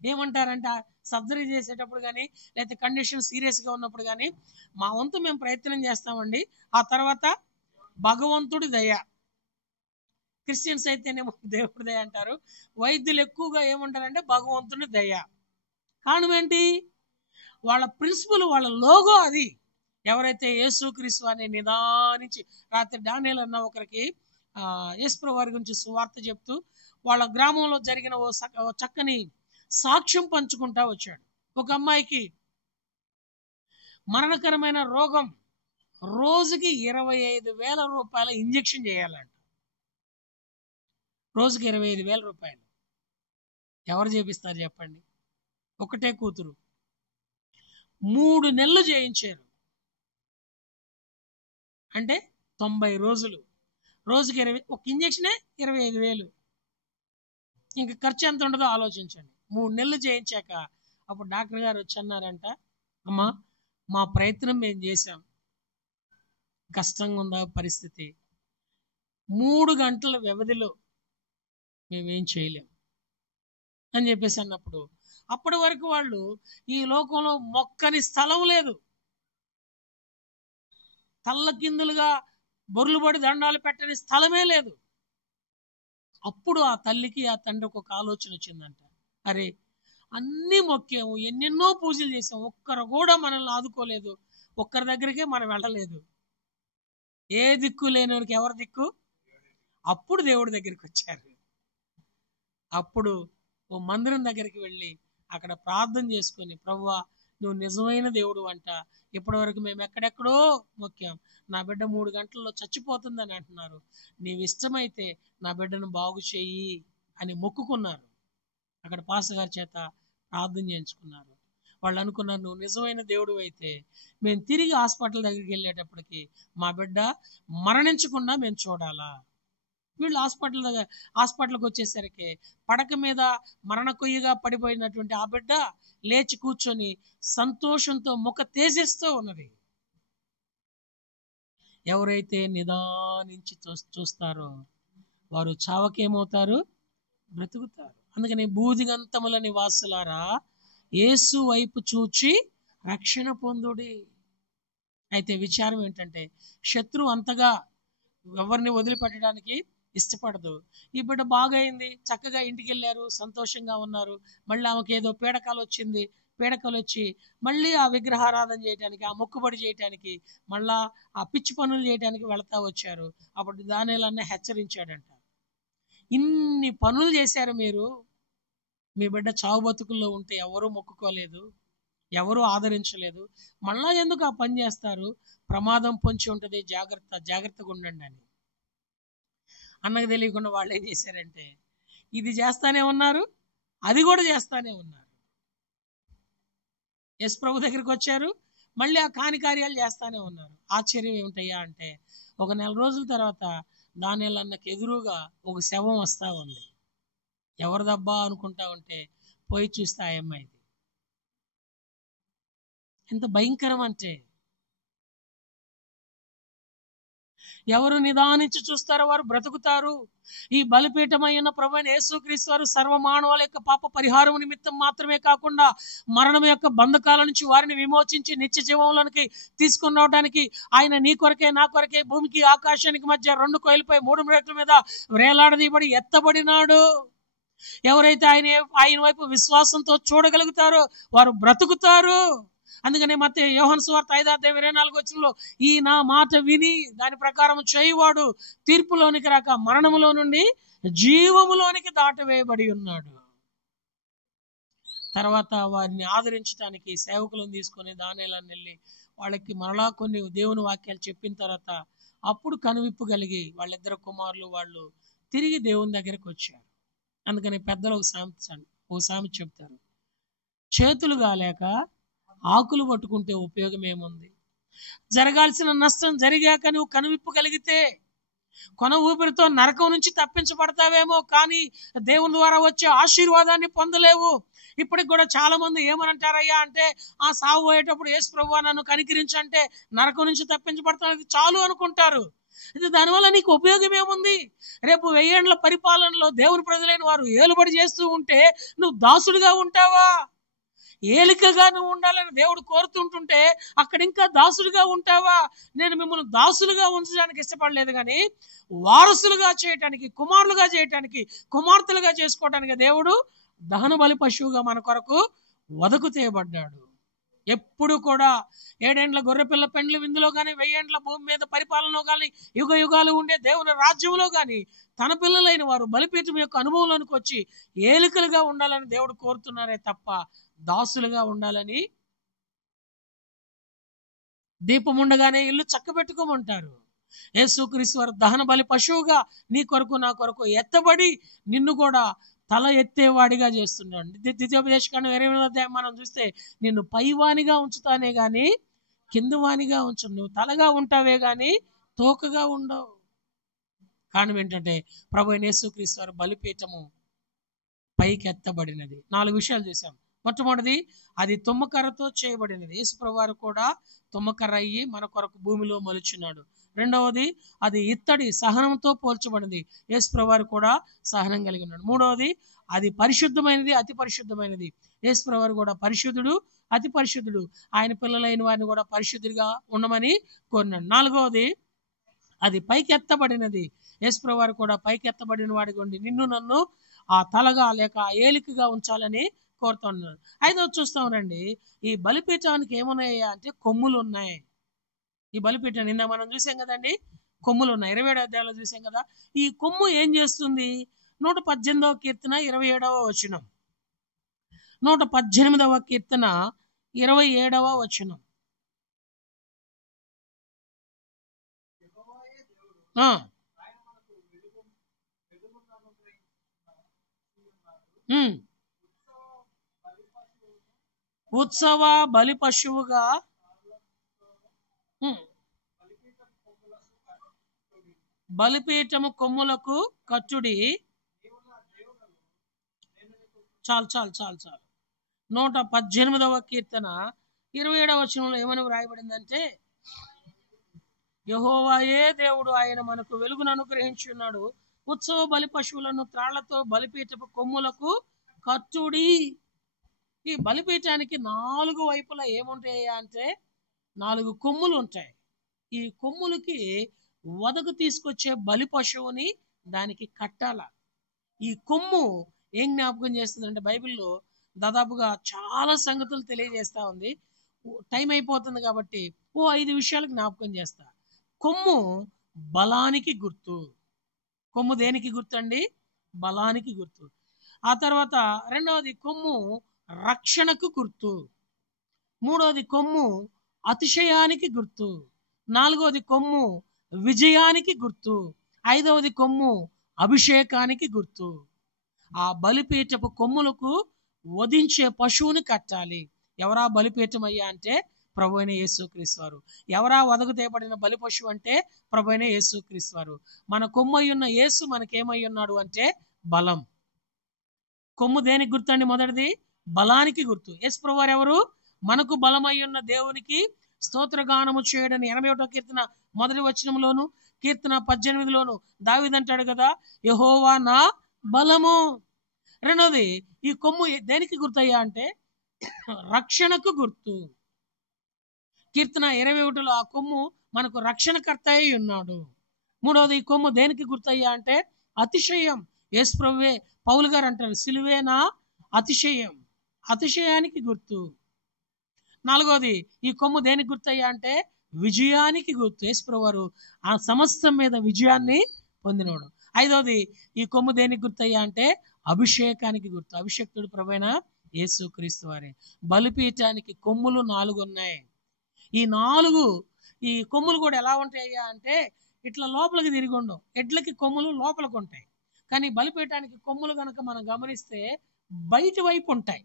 ఏమంటారంట, సర్జరీ చేసేటప్పుడు కానీ లేకపోతే కండిషన్ సీరియస్గా ఉన్నప్పుడు కానీ, మా వంతు మేము ప్రయత్నం చేస్తామండి, ఆ తర్వాత భగవంతుడి దయ. క్రిస్టియన్స్ అయితేనేమో దేవుడి దయ అంటారు, వైద్యులు ఎక్కువగా ఏమంటారంటే భగవంతుని దయ. కారణం ఏంటి? వాళ్ళ ప్రిన్సిపల్, వాళ్ళ లోగో అది. ఎవరైతే యేసుక్రీస్తు అని నిదానించి, రాత్రి డానియేలు అన్న ఒకరికి యేసుప్రభువు వారి గురించి సువార్త చెప్తూ వాళ్ళ గ్రామంలో జరిగిన ఓ చక్కని సాక్ష్యం పంచుకుంటా వచ్చాడు. ఒక అమ్మాయికి మరణకరమైన రోగం, రోజుకి 25,000 రూపాయల ఇంజెక్షన్ చేయాలంట. రోజుకి 25,000 రూపాయలు ఎవరు చేపిస్తారు చెప్పండి? ఒకటే కూతురు, 3 నెలలు చేయించారు. అంటే 90 రోజులు, రోజుకి ఒక ఇంజెక్షనే 25,000. ఇంకా ఖర్చు ఎంత ఉండదో ఆలోచించండి. 3 నెలలు చేయించాక అప్పుడు డాక్టర్ గారు వచ్చి అన్నారంట, అమ్మా మా ప్రయత్నం మేము చేశాం, కష్టంగా ఉందా పరిస్థితి, 3 గంటల వ్యవధిలో మేమేం చేయలేం అని చెప్పేసి అన్నప్పుడు, అప్పటి వరకు వాళ్ళు ఈ లోకంలో మొక్కని స్థలం లేదు, తల్ల కిందులుగా బొర్లుబడి దండాలు పెట్టని స్థలమే లేదు. అప్పుడు ఆ తల్లికి ఆ తండ్రికి ఒక ఆలోచన వచ్చిందంట, అరే అన్నీ మొక్కాము, ఎన్నెన్నో పూజలు చేసాం, ఒక్కరు కూడా మనల్ని ఆదుకోలేదు, ఒక్కరి దగ్గరికే మనం వెళ్ళలేదు, ఏ దిక్కు లేనివాడికి ఎవరి దిక్కు? అప్పుడు దేవుడి దగ్గరికి వచ్చారు. అప్పుడు ఓ మందిరం దగ్గరికి వెళ్ళి అక్కడ ప్రార్థన చేసుకొని, ప్రభువా నువ్వు నిజమైన దేవుడు అంట, ఇప్పటి వరకు మేము ఎక్కడెక్కడో మొక్కాం, నా బిడ్డ 3 గంటల్లో చచ్చిపోతుందని అంటున్నారు, నీవు ఇష్టమైతే నా బిడ్డను బాగు చేయి అని మొక్కుకున్నారు. అక్కడ పాస్టర్ గారి చేత ప్రార్థన చేయించుకున్నారు. వాళ్ళు అనుకున్నారు, నువ్వు నిజమైన దేవుడు అయితే మేము తిరిగి హాస్పిటల్ దగ్గరికి వెళ్ళేటప్పటికి మా బిడ్డ మరణించకుండా మేము చూడాలా. వీళ్ళు హాస్పిటల్కి వచ్చేసరికి పడక మీద మరణ కొయ్యగా పడిపోయినటువంటి ఆ బిడ్డ లేచి కూర్చొని సంతోషంతో ముఖ తేజస్తో ఉన్నది. ఎవరైతే నిదానించి చూస్తారో వారు చావకేమవుతారు? బ్రతుకుతారు. అందుకని బూదిగంతముల నివాసులారా యేసు వైపు చూచి రక్షణ పొందుడి. అయితే విచారం ఏంటంటే, శత్రువు అంతగా ఎవరిని వదిలిపెట్టడానికి ఇష్టపడదు. ఈ బిడ్డ బాగైంది, చక్కగా ఇంటికి వెళ్ళారు, సంతోషంగా ఉన్నారు, మళ్ళీ ఆమెకి ఏదో పీడకాలు వచ్చి మళ్ళీ ఆ విగ్రహారాధన చేయడానికి, ఆ మొక్కుబడి చేయడానికి, మళ్ళా ఆ పిచ్చి పనులు చేయడానికి వెళతా వచ్చారు. అప్పుడు దానియేలు అన్న హెచ్చరించాడంట, ఇన్ని పనులు చేశారు మీరు, మీ బిడ్డ చావు బతుకుల్లో ఉంటే ఎవరూ మొక్కుకోలేదు, ఎవరూ ఆదరించలేదు, మళ్ళా ఎందుకు ఆ పని చేస్తారు, ప్రమాదం పొంచి ఉంటుంది, జాగ్రత్తగా ఉండండి అని. అన్నకు తెలియకుండా వాళ్ళు ఏం చేశారంటే ఇది చేస్తానే ఉన్నారు, అది కూడా చేస్తానే ఉన్నారు. యేసు ప్రభు దగ్గరికి వచ్చారు, మళ్ళీ ఆ కాని కార్యాలు చేస్తానే ఉన్నారు. ఆశ్చర్యం ఏమిటయ్యా అంటే, ఒక నెల రోజుల తర్వాత దానియేలు అన్నకు ఎదురుగా ఒక శవం వస్తా ఉంది. ఎవరిదబ్బా అనుకుంటా ఉంటే పోయి చూస్తే ఆ అమ్మాయిది. ఎంత భయంకరం అంటే, ఎవరు నిదానించి చూస్తారో వారు బ్రతుకుతారు. ఈ బలిపీఠమైన ప్రభువైన యేసుక్రీస్తు వారు సర్వమానవాళి యొక్క పాప పరిహారం నిమిత్తం మాత్రమే కాకుండా మరణం యొక్క బంధకాల నుంచి వారిని విమోచించి నిత్య జీవంలోనికి తీసుకుని రావడానికి ఆయన నీ కొరకే నా కొరకే భూమికి ఆకాశానికి మధ్య 2 కోయిలపై 3 రేట్ల మీద వేలాడదీయబడి ఎత్తబడినాడు. ఎవరైతే ఆయన వైపు విశ్వాసంతో చూడగలుగుతారో వారు బ్రతుకుతారు. అందుకనే మత్తయి యోహాను సువార్త 5:24 ఈ నా మాట విని దాని ప్రకారం చేయువాడు తీర్పులోనికి రాక మరణములో నుండి జీవములోనికి దాటవేయబడి ఉన్నాడు. తర్వాత వారిని ఆదరించడానికి సేవకులను తీసుకొని దానియేలుని వెళ్ళి వాళ్ళకి మరలా కొన్ని దేవుని వాక్యాలు చెప్పిన తర్వాత అప్పుడు కనువిప్పు కలిగి వాళ్ళిద్దరు కుమారులు వాళ్ళు తిరిగి దేవుని దగ్గరికి వచ్చారు. అందుకని పెద్దలు ఒక సామెత చెప్తారు, చేతులు కాలేక ఆకులు పట్టుకుంటే ఉపయోగం ఏముంది? జరగాల్సిన నష్టం జరిగాక నువ్వు కనువిప్పు కలిగితే కొన ఊపిరితో నరకం నుంచి తప్పించబడతావేమో, కానీ దేవుని ద్వారా వచ్చే ఆశీర్వాదాన్ని పొందలేవు. ఇప్పటికి కూడా చాలా మంది ఏమనంటారయ్యా అంటే, ఆ సాగు పోయేటప్పుడు యేసు ప్రభువా నన్ను కనికరించంటే నరకం నుంచి తప్పించబడతానికి చాలు అనుకుంటారు. ఇది దానివల్ల నీకు ఉపయోగం ఏముంది? రేపు 1000 ఏళ్ల పరిపాలనలో దేవుని ప్రజలైన వారు ఏలుబడి చేస్తూ ఉంటే నువ్వు దాసుడిగా ఉంటావా? ఏలికగా నువ్వు ఉండాలని దేవుడు కోరుతుంటుంటే అక్కడ ఇంకా దాసులుగా ఉంటావా? నేను మిమ్మల్ని దాసులుగా ఉంచడానికి ఇష్టపడలేదు, కానీ వారసులుగా చేయటానికి, కుమారులుగా చేయటానికి, కుమార్తెలుగా చేసుకోవటానికి దేవుడు దహన బలి పశువుగా మన కొరకు వదకు తేయబడ్డాడు. ఎప్పుడు కూడా 7 ఏండ్ల గొర్రెపిల్ల పెండ్లి విందులో కానీ 1000 ఏండ్ల భూమి మీద పరిపాలనలో కానీ యుగ యుగాలు ఉండే దేవుని రాజ్యంలో కానీ తన పిల్లలైన వారు బలిపీఠం యొక్క అనుభవంలోనికి వచ్చి ఏలికలుగా ఉండాలని దేవుడు కోరుతున్నారే తప్ప దాసులుగా ఉండాలని. దీపం ఉండగానే ఇల్లు చక్కబెట్టుకోమంటారు. యేసుక్రీస్తు వారు దహన బలి పశువుగా నీ కొరకు నా కొరకు ఎత్తబడి నిన్ను కూడా తల ఎత్తేవాడిగా చేస్తున్నాడు. ద్వితీయోపదేశకాండం 28వ అధ్యాయం మనం చూస్తే నిన్ను పైవానిగా ఉంచుతానే గాని కిందవానిగా ఉంచు. నువ్వు తలగా ఉంటావే గాని తోకగా ఉండవు. కారణం ఏంటంటే ప్రభువైన యేసుక్రీస్తు వారు బలిపీఠము పైకి ఎత్తబడినది. 4 విషయాలు చూసాం. మొట్టమొదటిది, అది తుమ్మకర్రతో చేయబడినది. యేసు ప్రభువారు కూడా తుమ్మకర్ర అయ్యి మన కొరకు భూమిలో మొలిచినాడు. రెండవది, అది ఇత్తడి సహనంతో పోల్చబడింది. యేసు ప్రభువారు కూడా సహనం కలిగి ఉన్నాడు. మూడవది, అది పరిశుద్ధమైనది, అతి పరిశుద్ధమైనది. యేసు ప్రభువారు కూడా పరిశుద్ధుడు, అతి పరిశుద్ధుడు. ఆయన పిల్లలైన వారిని కూడా పరిశుద్ధుడిగా ఉండమని కోరినాడు. నాలుగవది, అది పైకెత్తబడినది. యేసు ప్రభువారు కూడా పైకెత్తబడిన వాడిగా ఉండి నిన్ను నన్ను ఆ తలగా లేక ఏలికగా ఉంచాలని కోరుతున్నాడు. ఐదవది చూస్తాం రండి. ఈ బలిపీఠానికి ఏమున్నాయా అంటే కొమ్ములు ఉన్నాయి. ఈ బలిపీఠం నిన్న మనం చూసాం కదండి, కొమ్ములు ఉన్నాయి. 27వ అధ్యాయంలో చూసాం కదా. ఈ కొమ్ము ఏం చేస్తుంది? 118వ కీర్తన 27వ వచనం, 118వ కీర్తన 27వ వచనం. ఉత్సవ బలి పశువుగా బలిపీఠము కొమ్ములకు కట్టుడి. చాలు చాలు చాలు చాలు 118వ కీర్తన 27వ వచనంలో ఏమని వ్రాయబడిందంటే, యెహోవాయే దేవుడు, ఆయన మనకు వెలుగును అనుగ్రహించి ఉన్నాడు. ఉత్సవ బలి పశువులను త్రాళ్లతో బలిపీఠపు కొమ్ములకు కట్టుడి. ఈ బలిపీఠానికి 4 వైపులా ఏముంటాయి అంటే 4 కొమ్ములు ఉంటాయి. ఈ కొమ్ములకి వదకు తీసుకొచ్చే బలి పశువుని దానికి కట్టాల. ఈ కొమ్ము ఏం జ్ఞాపకం చేస్తుందంటే బైబిల్లో దాదాపుగా చాలా సంగతులు తెలియజేస్తా ఉంది. టైం అయిపోతుంది కాబట్టి 5 విషయాలు జ్ఞాపకం చేస్తా. కొమ్ము బలానికి గుర్తు. కొమ్ము దేనికి గుర్తు అండి? బలానికి గుర్తు. ఆ తర్వాత రెండవది, కొమ్ము రక్షణకు గుర్తు. మూడవది, కొమ్ము అతిశయానికి గుర్తు. నాలుగవది, కొమ్ము విజయానికి గుర్తు. ఐదవది, కొమ్ము అభిషేకానికి గుర్తు. ఆ బలిపీఠపు కొమ్ములకు వధించే పశువుని కట్టాలి. ఎవరా బలిపీఠం అయ్యా అంటే ప్రభు అయిన యేసుక్రీస్తు వారు. ఎవరా వదకు తేబడిన బలి పశువు అంటే ప్రభు అయిన యేసుక్రీస్తు వారు. మన కొమ్మై ఉన్న యేసు మనకేమై ఉన్నాడు అంటే బలం. కొమ్ము దేనికి గుర్తు అండి? మొదటిది బలానికి గుర్తు. యేసు ప్రభు వారు ఎవరు? మనకు బలమై ఉన్న దేవునికి స్తోత్రగానము చేయడని 81వ కీర్తన మొదటి వచనంలోను, కీర్తన 18లోను దావీదు అంటాడు కదా, యెహోవా నా బలము. రెండవది, ఈ కొమ్ము దేనికి గుర్తయ్యా అంటే రక్షణకు గుర్తు. కీర్తన 21లో ఆ కొమ్ము మనకు రక్షణకర్త అయి ఉన్నాడు. మూడవది, ఈ కొమ్ము దేనికి గుర్తయ్యా అంటే అతిశయం. యేసు ప్రభువే, పౌలు గారు అంటారు, సిలువే నా అతిశయం, అతిశయానికి గుర్తు. నాలుగవది, ఈ కొమ్ము దేనికి గుర్తయ్యా అంటే విజయానికి గుర్తు. యేసు ప్రభు వారు ఆ సమస్తం మీద విజయాన్ని పొందినవాడు. ఐదవది, ఈ కొమ్ము దేనికి గుర్తయ్యా అంటే అభిషేకానికి గుర్తు. అభిషేక్తుడు ప్రభువైన యేసుక్రీస్తు వారే. బలిపీఠానికి కొమ్ములు 4 ఉన్నాయి. ఈ కొమ్ములు కూడా ఎలా ఉంటాయ్యా అంటే ఇట్లా లోపలికి తిరిగి ఉండవు. ఎడ్లకి కొమ్ములు లోపలికి ఉంటాయి, కానీ బలిపీఠానికి కొమ్ములు కనుక మనం గమనిస్తే బయట వైపు ఉంటాయి.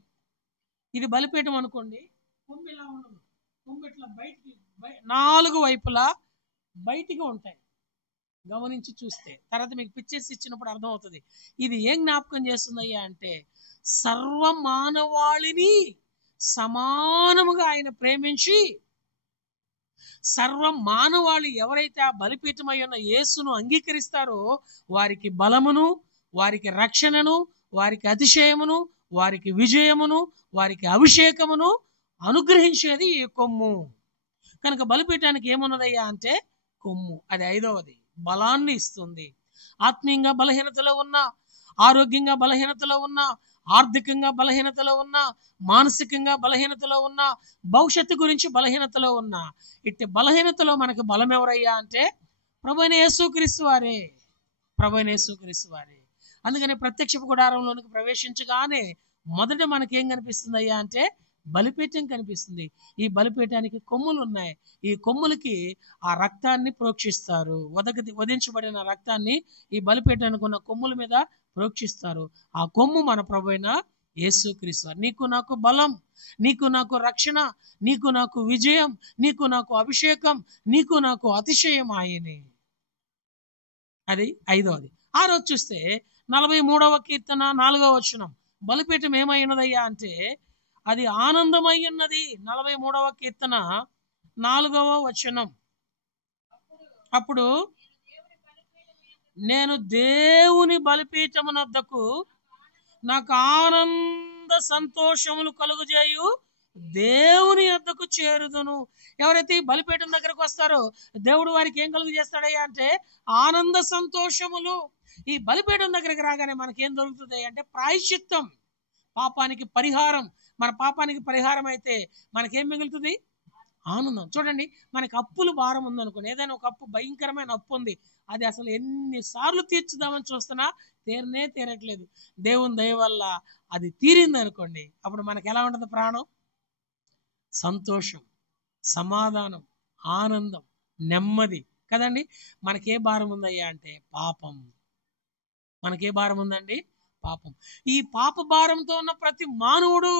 ఇది బలిపీఠం అనుకోండి, కొమ్ము ఇలా ఉండదు, కొమ్ము ఇట్లా బయటికి 4 వైపులా బయటికి ఉంటాయి. గమనించి చూస్తే తర్వాత మీకు పిక్చర్స్ ఇచ్చినప్పుడు అర్థమవుతుంది. ఇది ఏం జ్ఞాపకం చేస్తుందయ్యా అంటే సర్వ మానవాళిని సమానముగా ఆయన ప్రేమించి, సర్వ మానవాళి ఎవరైతే ఆ బలిపీఠమై ఉన్న యేసును అంగీకరిస్తారో వారికి బలమును, వారికి రక్షణను, వారికి అతిశయమును, వారికి విజయమును, వారికి అభిషేకమును అనుగ్రహించేది ఈ కొమ్ము. కనుక బలిపీఠానికి ఏమున్నదయ్యా అంటే కొమ్ము. అది ఐదవది, బలాన్ని ఇస్తుంది. ఆత్మీయంగా బలహీనతలో ఉన్నా, ఆరోగ్యంగా బలహీనతలో ఉన్నా, ఆర్థికంగా బలహీనతలో ఉన్నా, మానసికంగా బలహీనతలో ఉన్నా, భవిష్యత్తు గురించి బలహీనతలో ఉన్నా, ఇట్టి బలహీనతలో మనకు బలం ఎవరయ్యా అంటే ప్రభువైన యేసుక్రీస్తు వారే. ప్రభువైన యేసుక్రీస్తు వారే. అందుకని ప్రత్యక్ష గుడారంలోనికి ప్రవేశించగానే మొదట మనకేం కనిపిస్తుంది అయ్యా అంటే బలిపీఠం కనిపిస్తుంది. ఈ బలిపీఠానికి కొమ్ములు ఉన్నాయి. ఈ కొమ్ములకి ఆ రక్తాన్ని ప్రోక్షిస్తారు. వధించబడిన రక్తాన్ని ఈ బలిపీఠానికి ఉన్న కొమ్ముల మీద ప్రోక్షిస్తారు. ఆ కొమ్ము మన ప్రభువైన యేసుక్రీస్తు. నీకు నాకు బలం, నీకు నాకు రక్షణ, నీకు నాకు విజయం, నీకు నాకు అభిషేకం, నీకు నాకు అతిశయం ఆయనే. అది ఐదవది. ఆరోజు చూస్తే 43వ కీర్తన 4వ వచనం, బలిపీఠం ఏమై ఉన్నదయ్యా అంటే అది ఆనందమై ఉన్నది. 43వ కీర్తన 4వ వచనం, అప్పుడు నేను దేవుని బలిపీఠమునొద్దకు నాకు ఆనంద సంతోషములు కలుగజేయు దేవుని యొద్దకు చేరుదును. ఎవరైతే ఈ బలిపీఠం దగ్గరకు వస్తారో దేవుడు వారికి ఏం కలుగు చేస్తాడయ్యా అంటే ఆనంద సంతోషములు. ఈ బలిపీఠం దగ్గరికి రాగానే మనకేం దొరుకుతుంది అంటే ప్రాయశ్చిత్తం, పాపానికి పరిహారం. మన పాపానికి పరిహారం అయితే మనకేం మిగులుతుంది? ఆనందం. చూడండి, మనకి అప్పులు భారం ఉందనుకోండి, ఏదైనా ఒక అప్పు, భయంకరమైన అప్పు ఉంది, అది అసలు ఎన్నిసార్లు తీర్చుదామని చూస్తున్నా తీరట్లేదు. దేవుని దయ వల్ల అది తీరింది అనుకోండి, అప్పుడు మనకి ఎలా ఉంటుంది? ప్రాణం, సంతోషం, సమాధానం, ఆనందం, నెమ్మది కదండి. మనకే భారం ఉందయ్యా అంటే పాపం. మనకే భారం ఉందండి? పాపం. ఈ పాప భారంతో ఉన్న ప్రతి మానవుడు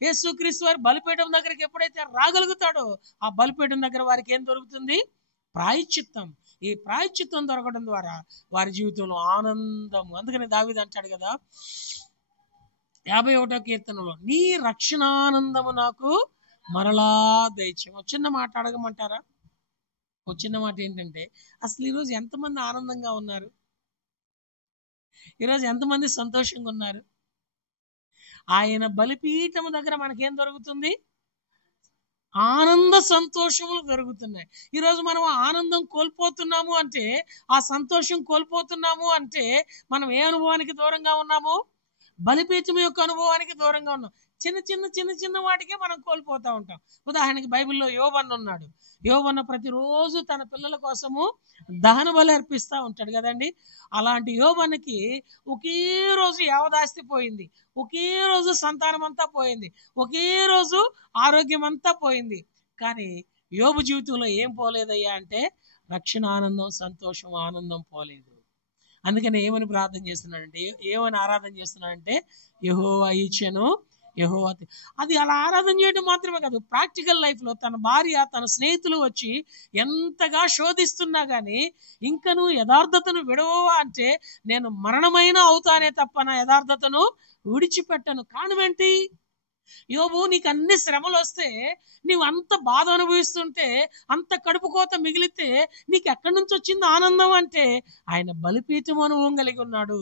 యేసుక్రీస్తు వారి బలిపీఠం దగ్గరికి ఎప్పుడైతే రాగలుగుతాడో ఆ బలిపీఠం దగ్గర వారికి ఏం దొరుకుతుంది? ప్రాయశ్చిత్తం. ఈ ప్రాయశ్చిత్తం దొరకడం ద్వారా వారి జీవితంలో ఆనందం. అందుకని దావీదు అంటాడు కదా 51వ కీర్తనలో, నీ రక్షణానందము నాకు మరలా దయచేయము. చిన్న మాట అడగమంటారా? ఒక చిన్న మాట ఏంటంటే, అసలు ఈరోజు ఎంతమంది ఆనందంగా ఉన్నారు? ఈరోజు ఎంతమంది సంతోషంగా ఉన్నారు? ఆయన బలిపీఠము దగ్గర మనకేం దొరుకుతుంది? ఆనంద సంతోషములు దొరుకుతున్నాయి. ఈరోజు మనం ఆనందం కోల్పోతున్నాము అంటే, ఆ సంతోషం కోల్పోతున్నాము అంటే మనం ఏ అనుభవానికి దూరంగా ఉన్నాము? బలిపీఠం యొక్క అనుభవానికి దూరంగా ఉన్నాం. చిన్న వాటికే మనం కోల్పోతూ ఉంటాం. ఉదాహరణకి బైబిల్లో యోబన్న ఉన్నాడు. యోబన్న ప్రతిరోజు తన పిల్లల కోసము దహన బలి అర్పిస్తూ ఉంటాడు కదండి. అలాంటి యోబన్నకి ఒకే రోజు యావదాస్తి పోయింది, ఒకే రోజు సంతానం అంతా పోయింది, ఒకే రోజు ఆరోగ్యం అంతా పోయింది. కానీ యోబు జీవితంలో ఏం పోలేదయ్యా అంటే రక్షణ ఆనందం, సంతోషం, ఆనందం పోలేదు. అందుకని ఏమని ప్రార్థన చేస్తున్నాడంటే, ఏమని ఆరాధన చేస్తున్నాడంటే, యెహోవా ఇచ్చెను, యెహోవా అది అలా ఆరాధన చేయడం మాత్రమే కాదు, ప్రాక్టికల్ లైఫ్లో తన భార్య తన స్నేహితులు వచ్చి ఎంతగా శోధిస్తున్నా కానీ ఇంకా నువ్వు యథార్థతను విడవవా అంటే నేను మరణమైన అవుతానే తప్ప నా యథార్థతను విడిచిపెట్టను. కారణమేంటి? యోబు, నీకు అన్ని శ్రమలు వస్తే, నీవు అంత బాధ అనుభవిస్తుంటే, అంత కడుపు కోత మిగిలితే నీకు ఎక్కడి నుంచి వచ్చింది ఆనందం అంటే ఆయన బలిపీఠం అనుభవం కలిగి ఉన్నాడు.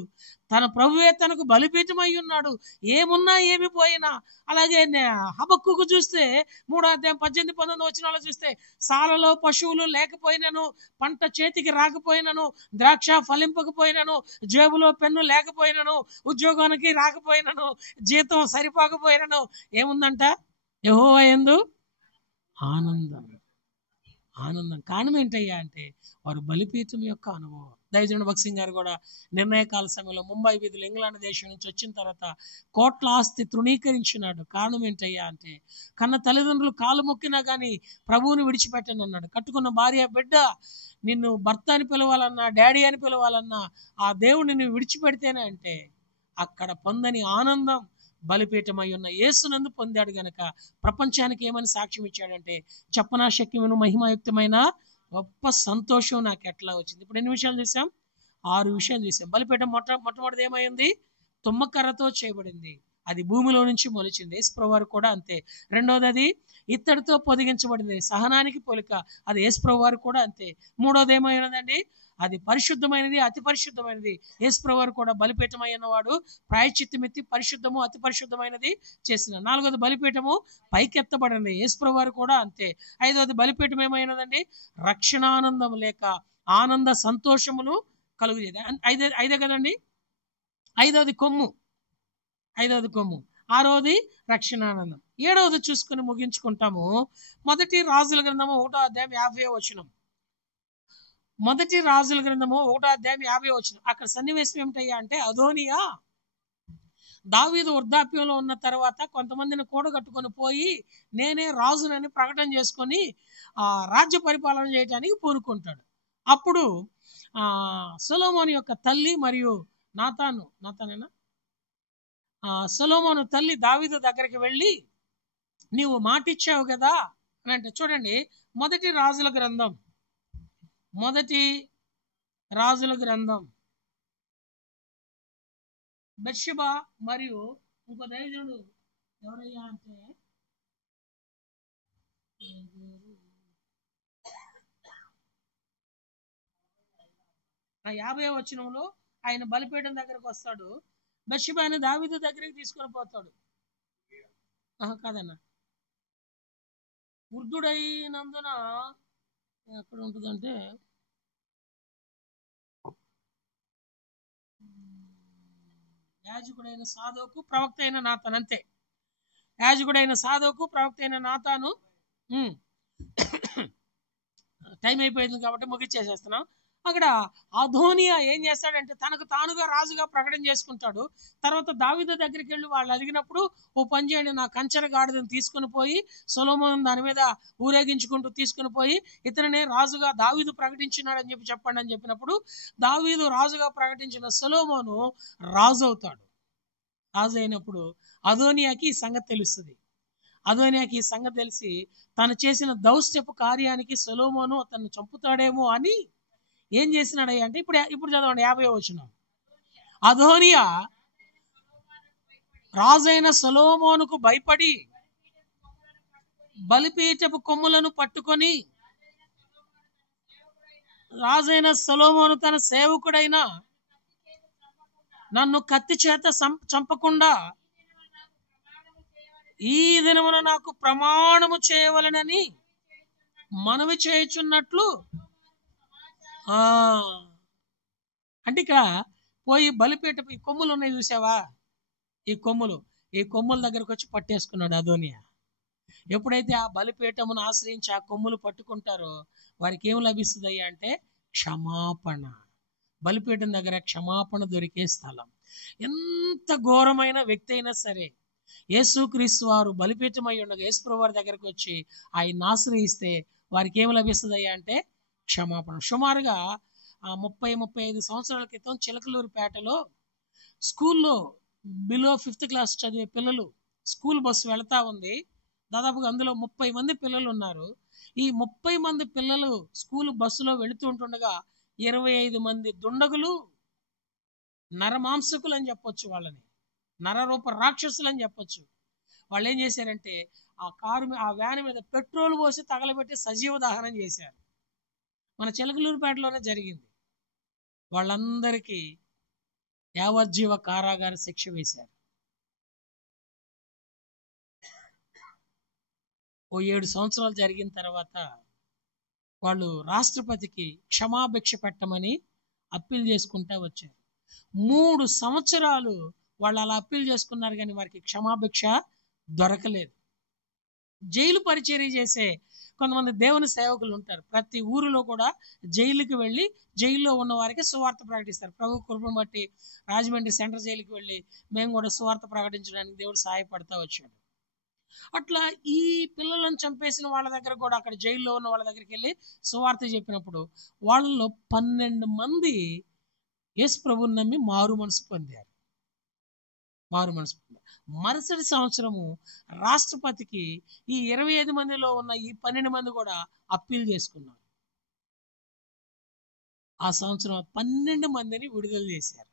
తన ప్రభువే తనకు బలిపీఠం అయి ఉన్నాడు. ఏమున్నా ఏమి పోయినా. అలాగే హబక్కుకు చూస్తే 3:18-19 వచనాలు చూస్తే, సాలలో పశువులు లేకపోయినను, పంట చేతికి రాకపోయినను, ద్రాక్ష ఫలింపకపోయినను, జేబులో పెన్ను లేకపోయినను, ఉద్యోగానికి రాకపోయినను, జీతం సరిపోకపోయినను ఏముందంట? యెహోవా యందు ఆనందం. ఆనందం కారణం ఏంటయ్యా అంటే వారు బలిపీఠం యొక్క అనుభవం. దైవజనుడు భగత్ సింగ్ గారు కూడా నిర్ణయకాల సమయంలో ముంబై వీధులు ఇంగ్లాండ్ దేశం నుంచి వచ్చిన తర్వాత కోట్ల ఆస్తి తృణీకరించినాడు. కారణం ఏంటయ్యా అంటే కన్న తల్లిదండ్రులు కాలు మొక్కినా కానీ ప్రభువుని విడిచిపెట్టను అన్నాడు. కట్టుకున్న భార్య బిడ్డ నిన్ను భర్త అని పిలవాలన్నా, డాడీ అని పిలవాలన్నా ఆ దేవుడిని నువ్వు విడిచిపెడితేనే అంటే అక్కడ పొందని ఆనందం బలిపీఠమై ఉన్న యేసునందు పొందాడు గనక ప్రపంచానికి ఏమని సాక్ష్యం ఇచ్చాడంటే, చెప్పనాశక్యమైన మహిమాయుక్తమైన గొప్ప సంతోషం నాకు ఎట్లా వచ్చింది. ఇప్పుడు ఎన్ని విషయాలు చూసాం? 6 విషయాలు చూసాం. బలిపీఠం మొట్టమొదటిది ఏమైంది? తుమ్మకర్రతో చేయబడింది. అది భూమిలో నుంచి మొలిచింది. యేసుప్రభువారు కూడా అంతే. రెండోది అది ఇత్తడితో పొదిగించబడింది, సహనానికి పోలిక. అది యేసుప్రభువారు కూడా అంతే. మూడోది ఏమైనదండి? అది పరిశుద్ధమైనది, అతి పరిశుద్ధమైనది. యేసుప్రభువారు కూడా బలిపీఠం అయినవాడు ప్రాయశ్చిత్తమెత్తి పరిశుద్ధము అతి పరిశుద్ధమైనది చేసిన. నాలుగోది బలిపీఠము పైకెత్తబడింది. యేసుప్రభువారు కూడా అంతే. ఐదోది బలిపీఠం ఏమైనదండి? రక్షణానందం లేక ఆనంద సంతోషములు కలుగుచేది. ఐదే కదండి. ఐదోది కొమ్ము. ఆరోది రక్షణానందం. ఏడవది చూసుకుని ముగించుకుంటాము. మొదటి రాజుల గ్రంథము 1:50 వచనం. మొదటి రాజుల గ్రంథము 1:50 వచనం. అక్కడ సన్నివేశం ఏమిటయ్యా అంటే, అదోనియా దావీదు వృద్ధాప్యంలో ఉన్న తర్వాత కొంతమందిని కూడగట్టుకొని పోయి నేనే రాజునని ప్రకటన చేసుకొని రాజ్య పరిపాలన చేయడానికి పూనుకుంటాడు. అప్పుడు సొలొమోను యొక్క తల్లి మరియు నాతానేనా సొలొమోను తల్లి దావీదు దగ్గరికి వెళ్ళి, నీవు మాటిచ్చావు కదా అని అంటే, చూడండి మొదటి రాజుల గ్రంథం బెత్షెబా మరియు ఇంకో దైవజనుడు ఎవరయ్యా అంటే 50వ వచనంలో ఆయన బలిపీఠం దగ్గరకు వస్తాడు. బెత్షెబాని దావీదు దగ్గరికి తీసుకొని పోతాడు. కాదన్నా, వృద్ధుడైనందున ఎక్కడ ఉంటుందంటే, యాజకుడైన సాదోకు ప్రవక్త అయిన నాతాను, అంతే. యాజకుడైన సాదోకు ప్రవక్త అయిన నాతాను. టైం అయిపోయింది కాబట్టి ముగిచ్చేసేస్తున్నాం. అక్కడ అదోనియా ఏం చేస్తాడంటే తనకు తానుగా రాజుగా ప్రకటన చేసుకుంటాడు. తర్వాత దావీదు దగ్గరికి వెళ్ళి వాళ్ళు అడిగినప్పుడు, ఓ పని చేయండి, నా కంచెర గాడిదని తీసుకుని పోయి సొలొమోను దాని మీద ఊరేగించుకుంటూ తీసుకుని పోయి ఇతనే రాజుగా దావీదు ప్రకటించినాడని చెప్పండి అని చెప్పినప్పుడు, దావీదు రాజుగా ప్రకటించిన సొలొమోను రాజు అవుతాడు. రాజు అయినప్పుడు అదోనియాకి ఈ సంగతి తెలుస్తుంది. అదోనియాకి ఈ సంగతి తెలిసి తను చేసిన దౌష్ట్యపు కార్యానికి సొలొమోను అతన్ని చంపుతాడేమో అని ఏం చేసినాడయ్యా అంటే, ఇప్పుడు చదవండి 50వ వచనం. అదోనియా రాజైన సొలొమోనుకు భయపడి బలిపీఠపు కొమ్ములను పట్టుకొని రాజైన సొలొమోను తన సేవకుడైన నన్ను కత్తి చేత చంపకుండా ఈ దినమున నాకు ప్రమాణము చేయవలెనని మనవి చేయుచున్నట్లు, అంటే ఇక్కడ పోయి బలిపీఠపు ఈ కొమ్ములు ఉన్నాయి చూసావా, ఈ కొమ్ముల దగ్గరకు వచ్చి పట్టేసుకున్నాడు అదోనియా. ఎప్పుడైతే ఆ బలిపీఠమును ఆశ్రయించి ఆ కొమ్ములు పట్టుకుంటారో వారికి ఏం లభిస్తుంది అంటే క్షమాపణ. బలిపీఠం దగ్గర క్షమాపణ దొరికే స్థలం. ఎంత ఘోరమైన వ్యక్తి అయినా సరే యేసుక్రీస్తు వారు బలిపీఠం అయి ఉండగా యేసుప్రభువు వారి దగ్గరకు వచ్చి ఆయన ఆశ్రయిస్తే వారికి ఏం లభిస్తుంది అంటే క్షమాపణ. సుమారుగా 30-35 సంవత్సరాల క్రితం చిలకలూరుపేటలో స్కూల్లో బిలో 5th క్లాస్ చదివే పిల్లలు స్కూల్ బస్సు వెళ్తా ఉంది. దాదాపుగా అందులో 30 మంది పిల్లలు ఉన్నారు. ఈ 30 మంది పిల్లలు స్కూల్ బస్సులో వెళుతూ ఉంటుండగా 25 మంది దుండగులు, నరమాంసకులు అని చెప్పొచ్చు, వాళ్ళని నరరూప రాక్షసులు అని చెప్పొచ్చు. వాళ్ళు ఏం చేశారంటే ఆ వ్యాన్ మీద పెట్రోల్ పోసి తగలబెట్టి సజీవ దహనం చేశారు. మన చిలకలూరుపేటలోనే జరిగింది. వాళ్ళందరికీ యావజ్జీవ కారాగార శిక్ష వేశారు. ఓ 7 సంవత్సరాలు జరిగిన తర్వాత వాళ్ళు రాష్ట్రపతికి క్షమాభిక్ష పెట్టమని అప్పీల్ చేసుకుంటా వచ్చారు. 3 సంవత్సరాలు వాళ్ళు అలా అప్పీల్ చేసుకున్నారు, కానీ వారికి క్షమాభిక్ష దొరకలేదు. జైలు పరిచర్య చేసే కొంతమంది దేవుని సేవకులు ఉంటారు. ప్రతి ఊరిలో కూడా జైలుకి వెళ్ళి జైల్లో ఉన్న వారికి సువార్త ప్రకటిస్తారు. ప్రభు కృపను బట్టి రాజమండ్రి సెంట్రల్ జైలుకి వెళ్ళి మేము కూడా సువార్త ప్రకటించడానికి దేవుడు సహాయపడతా వచ్చాడు. అట్లా ఈ పిల్లలను చంపేసిన వాళ్ళ దగ్గర కూడా, అక్కడ జైల్లో ఉన్న వాళ్ళ దగ్గరికి వెళ్ళి సువార్త చెప్పినప్పుడు వాళ్ళలో 12 మంది యేసు ప్రభువుని నమ్మి మారు మనసు పొందారు. మరుసటి సంవత్సరము రాష్ట్రపతికి ఈ 25 మందిలో ఉన్న ఈ 12 మంది కూడా అప్పీల్ చేసుకున్నారు. ఆ సంవత్సరం 12 మందిని విడుదల చేశారు.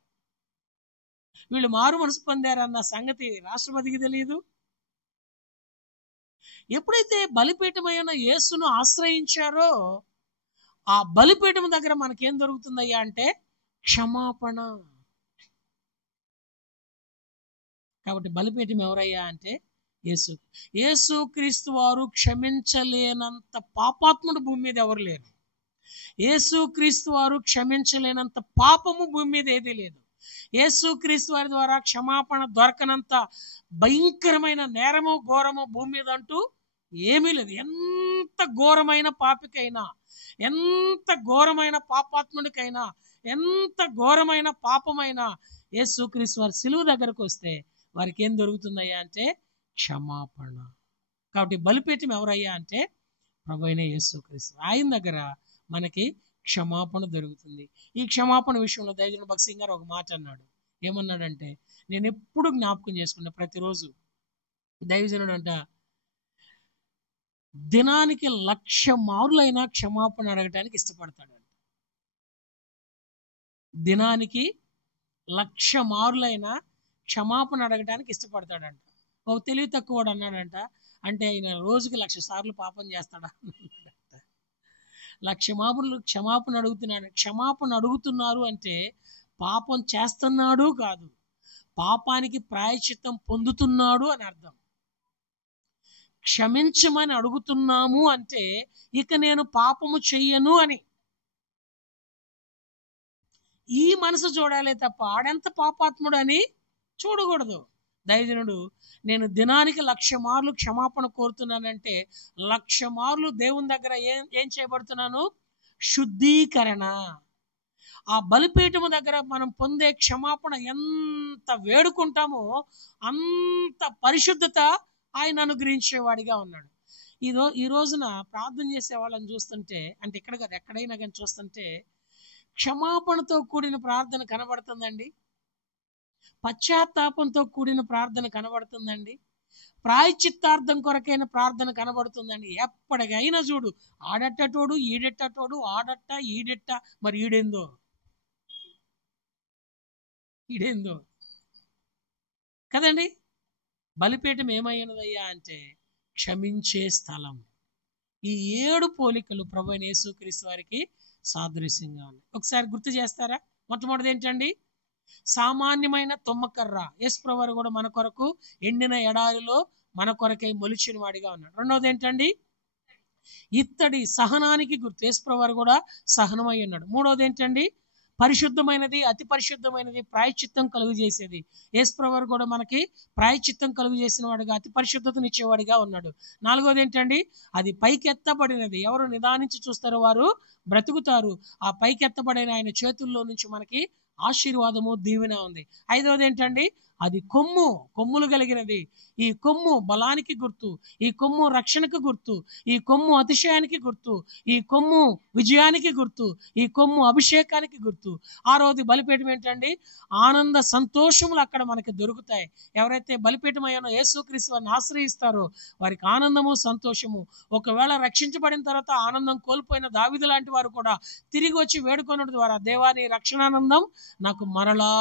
వీళ్ళు మారు మనసు పొందారన్న సంగతి రాష్ట్రపతికి తెలియదు. ఎప్పుడైతే బలిపీఠమైన యేసును ఆశ్రయించారో ఆ బలిపీఠం దగ్గర మనకేం దొరుకుతుందయ్యా అంటే క్షమాపణ. కాబట్టి బలిపీఠం ఎవరయ్యా అంటే యేసు. యేసుక్రీస్తు వారు క్షమించలేనంత పాపాత్ముడు భూమి మీద ఎవరు లేరు. యేసుక్రీస్తు వారు క్షమించలేనంత పాపము భూమి మీద ఏదీ లేదు. యేసుక్రీస్తు వారి ద్వారా క్షమాపణ దొరకనంత భయంకరమైన నేరము ఘోరము భూమి మీద అంటూ ఏమీ లేదు. ఎంత ఘోరమైన పాపికైనా, ఎంత ఘోరమైన పాపాత్ముడికైనా, ఎంత ఘోరమైన పాపమైనా యేసుక్రీస్తు వారి సిలువ దగ్గరకు వస్తే వారికి ఏం దొరుకుతుందయ్యా అంటే క్షమాపణ. కాబట్టి బలిపీఠం ఎవరయ్యా అంటే ప్రభువైన యేసుక్రీస్తు. ఆయన దగ్గర మనకి క్షమాపణ దొరుకుతుంది. ఈ క్షమాపణ విషయంలో దైవజనుడు భక్త్ సింగ్ గారు ఒక మాట అన్నాడు. ఏమన్నాడంటే, నేను ఎప్పుడు జ్ఞాపకం చేసుకున్నా, ప్రతిరోజు దైవజనుడు అంట దినానికి 1,00,000 మార్లైనా క్షమాపణ అడగటానికి ఇష్టపడతాడంట. దినానికి 1,00,000 మార్లైనా క్షమాపణ అడగటానికి ఇష్టపడతాడంట. ఒక తెలివి తక్కువవాడు అన్నాడంట, అంటే ఆయన రోజుకి 1,00,000 సార్లు పాపం చేస్తాడా? 1,00,000 మార్లు క్షమాపణ అడుగుతున్నాడు. క్షమాపణ అడుగుతున్నారు అంటే పాపం చేస్తున్నాడు కాదు, పాపానికి ప్రాయశ్చిత్తం పొందుతున్నాడు అని అర్థం. క్షమించమని అడుగుతున్నాము అంటే ఇక నేను పాపము చెయ్యను అని ఈ మనసు చూడాలి తప్ప ఆడెంత పాపాత్ముడు అని చూడకూడదు. దైవజనుడు నేను దినానికి 1,00,000 మార్లు క్షమాపణ కోరుతున్నానంటే 1,00,000 మార్లు దేవుని దగ్గర ఏం చేయబడుతున్నాను? శుద్ధీకరణ. ఆ బలిపీఠము దగ్గర మనం పొందే క్షమాపణ ఎంత వేడుకుంటామో అంత పరిశుద్ధత ఆయన అనుగ్రహించేవాడిగా ఉన్నాడు. ఈ రోజున ప్రార్థన చేసే వాళ్ళని చూస్తుంటే, అంటే ఇక్కడ కాదు ఎక్కడైనా కానీ చూస్తుంటే క్షమాపణతో కూడిన ప్రార్థన కనబడుతుందండి, పశ్చాత్తాపంతో కూడిన ప్రార్థన కనబడుతుందండి, ప్రాయశ్చిత్తార్థం కొరకైన ప్రార్థన కనబడుతుందండి. ఎప్పటికైనా చూడు ఆడట్టటోడు ఈడెట్టటోడు, ఆడట్ట ఈడెట్ట, మరి ఈడేందో కదండి. బలిపీఠం ఏమైనదయ్యా అంటే క్షమించే స్థలం. ఈ 7 పోలికలు ప్రభువైన యేసుక్రీస్తు వారికి సాదృశ్యంగా ఉన్నాయి. ఒకసారి గుర్తు చేస్తారా? మొట్టమొదటిది ఏంటండి? సామాన్యమైన తుమ్మకర్ర. యేసు ప్రభువు కూడా మన కొరకు ఎండిన ఎడారిలో మన కొరకై మొలిచిన వాడిగా ఉన్నాడు. రెండవది ఏంటండి? ఇత్తడి. సహనానికి గుర్తు. యేసు ప్రభువు కూడా సహనమై ఉన్నాడు. మూడవది ఏంటండి? పరిశుద్ధమైనది, అతి పరిశుద్ధమైనది, ప్రాయశ్చిత్తం కలుగు చేసేది. యేసు ప్రభువు కూడా మనకి ప్రాయశ్చిత్తం కలుగు చేసిన వాడిగా, అతి పరిశుద్ధతనిచ్చేవాడిగా ఉన్నాడు. నాలుగోది ఏంటండి? అది పైకెత్తబడినది. ఎవరు నిదానించి చూస్తారో వారు బ్రతుకుతారు. ఆ పైకెత్తబడిన ఆయన చేతుల్లో నుంచి మనకి ఆశీర్వాదము, దీవెన ఉంది. ఐదవది ఏంటండి? అది కొమ్ములు కలిగినది. ఈ కొమ్ము బలానికి గుర్తు, ఈ కొమ్ము రక్షణకు గుర్తు, ఈ కొమ్ము అతిశయానికి గుర్తు, ఈ కొమ్ము విజయానికి గుర్తు, ఈ కొమ్ము అభిషేకానికి గుర్తు. ఆ రోజు బలిపీఠం ఏంటండి? ఆనంద సంతోషములు అక్కడ మనకి దొరుకుతాయి. ఎవరైతే బలిపీఠం అయ్యానో యేసుక్రీస్తు వారిని ఆశ్రయిస్తారో వారికి ఆనందము, సంతోషము. ఒకవేళ రక్షించబడిన తర్వాత ఆనందం కోల్పోయిన దావీదు లాంటి వారు కూడా తిరిగి వచ్చి వేడుకొనడం ద్వారా దేవాని రక్షణానందం నాకు మరలా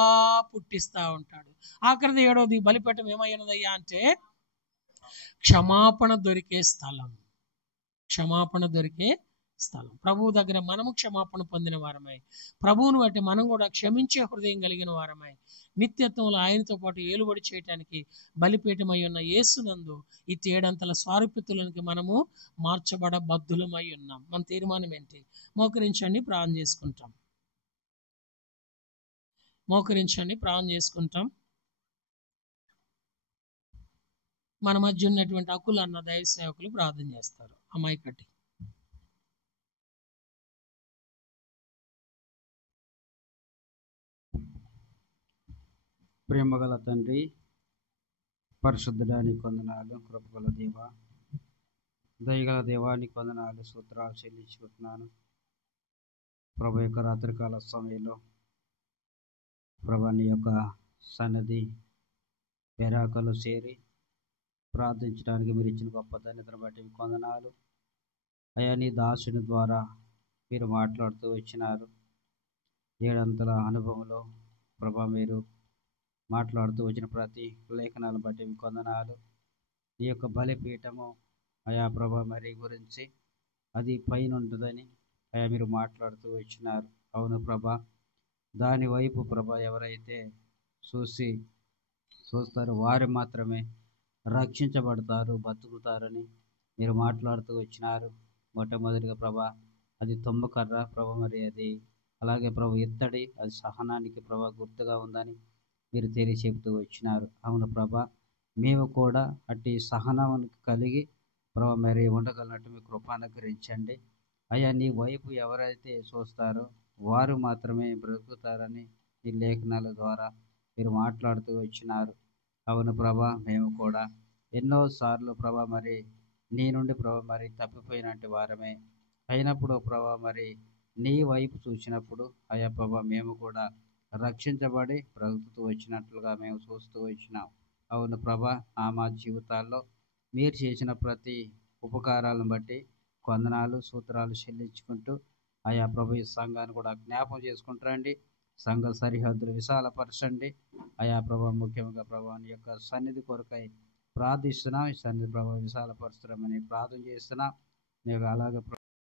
పుట్టిస్తా ఉంటాడు. ఆఖరిది 7వది బలిపీఠం ఏమయ్యనదయ్యా అంటే క్షమాపణ దొరికే స్థలం. క్షమాపణ దొరికే స్థలం. ప్రభువు దగ్గర మనము క్షమాపణ పొందిన వారమై, ప్రభువును బట్టి మనం కూడా క్షమించే హృదయం కలిగిన వారమై, నిత్యత్వంలో ఆయనతో పాటు ఏలుబడి చేయటానికి బలిపీఠమై ఉన్న యేసునందు ఈ 7 స్వారూప్యతలోనికి మనము మార్చబడబద్ధులమై ఉన్నాం. మన తీర్మానం ఏంటి? మోకరించండి, ప్రార్థన చేసుకుంటాం. మోకరించండి, ప్రార్థన చేసుకుంటాం. మన మధ్య ఉన్నటువంటి హక్కులు అన్న దైవ సేవకులు ప్రార్థన చేస్తారు. అమ్మాయి కట్టి. ప్రేమగల తండ్రి, పరిశుద్ధుడానికి వందనాలు. కృపగల దేవ, దయగల దేవానికి వందనాలు, సూత్రాలు చెల్లించుకుంటున్నాను. ప్రభు యొక్క రాత్రికాల సమయంలో ప్రభాని యొక్క సన్నిధి పెరాకలు చేరి ప్రార్థించడానికి మీరు ఇచ్చిన గొప్ప ధన్యతను బట్టి మీకు వందనాలు. అయా, నీ దాసుని ద్వారా మీరు మాట్లాడుతూ వచ్చినారు. 7 అనుభవంలో ప్రభా మీరు మాట్లాడుతూ వచ్చిన ప్రతి లేఖనాలను బట్టి మీకు వందనాలు. ఈ యొక్క బలిపీఠము అయా ప్రభా మరి గురించి అది పైన ఉంటుందని అయా మీరు మాట్లాడుతూ వచ్చినారు. అవును ప్రభా, దాని వైపు ప్రభా ఎవరైతే చూస్తారో వారు మాత్రమే రక్షించబడతారు, బతుకుతారని మీరు మాట్లాడుతూ వచ్చినారు. మొట్టమొదటిగా ప్రభా అది తుమ్మకర్ర ప్రభా, మరి అది అలాగే ప్రభు ఇత్తడి, అది సహనానికి ప్రభా గుర్తుగా ఉందని మీరు తెలియచెప్తూ వచ్చినారు. అవును ప్రభా, మేము కూడా అట్టి సహనం కలిగి ప్రభా మరి ఉండగలనట్టు మీ కృప అనుగ్రహించండి. అయ్యా, నీ వైపు ఎవరైతే చూస్తారో వారు మాత్రమే బ్రతుకుతారని ఈ లేఖనాల ద్వారా మీరు మాట్లాడుతూ వచ్చినారు. అవును ప్రభా, మేము కూడా ఎన్నోసార్లు ప్రభా మరి నీ నుండి ప్రభా మరి తప్పిపోయినట్టు వారమే అయినప్పుడు ప్రభా మరి నీ వైపు చూసినప్పుడు అయ్యా ప్రభా మేము కూడా రక్షించబడి బ్రతుకుతూ వచ్చినట్లుగా మేము చూస్తూ వచ్చినాం. అవును ప్రభా, మా జీవితాల్లో మీరు చేసిన ప్రతి ఉపకారాలను బట్టి వందనాలు, సూత్రాలు చెల్లించుకుంటూ అయా ప్రభు ఈ సంఘాన్ని కూడా జ్ఞాపకం చేసుకుంటారండి. సంఘ సరిహద్దులు విశాలపరచండి. అయా ప్రభా, ముఖ్యంగా ప్రభాని యొక్క సన్నిధి కొరకై ప్రార్థిస్తున్నాం. ఈ సన్నిధి ప్రభావ విశాలపరుస్తున్నామని ప్రార్థన చేస్తున్నాం. అలాగే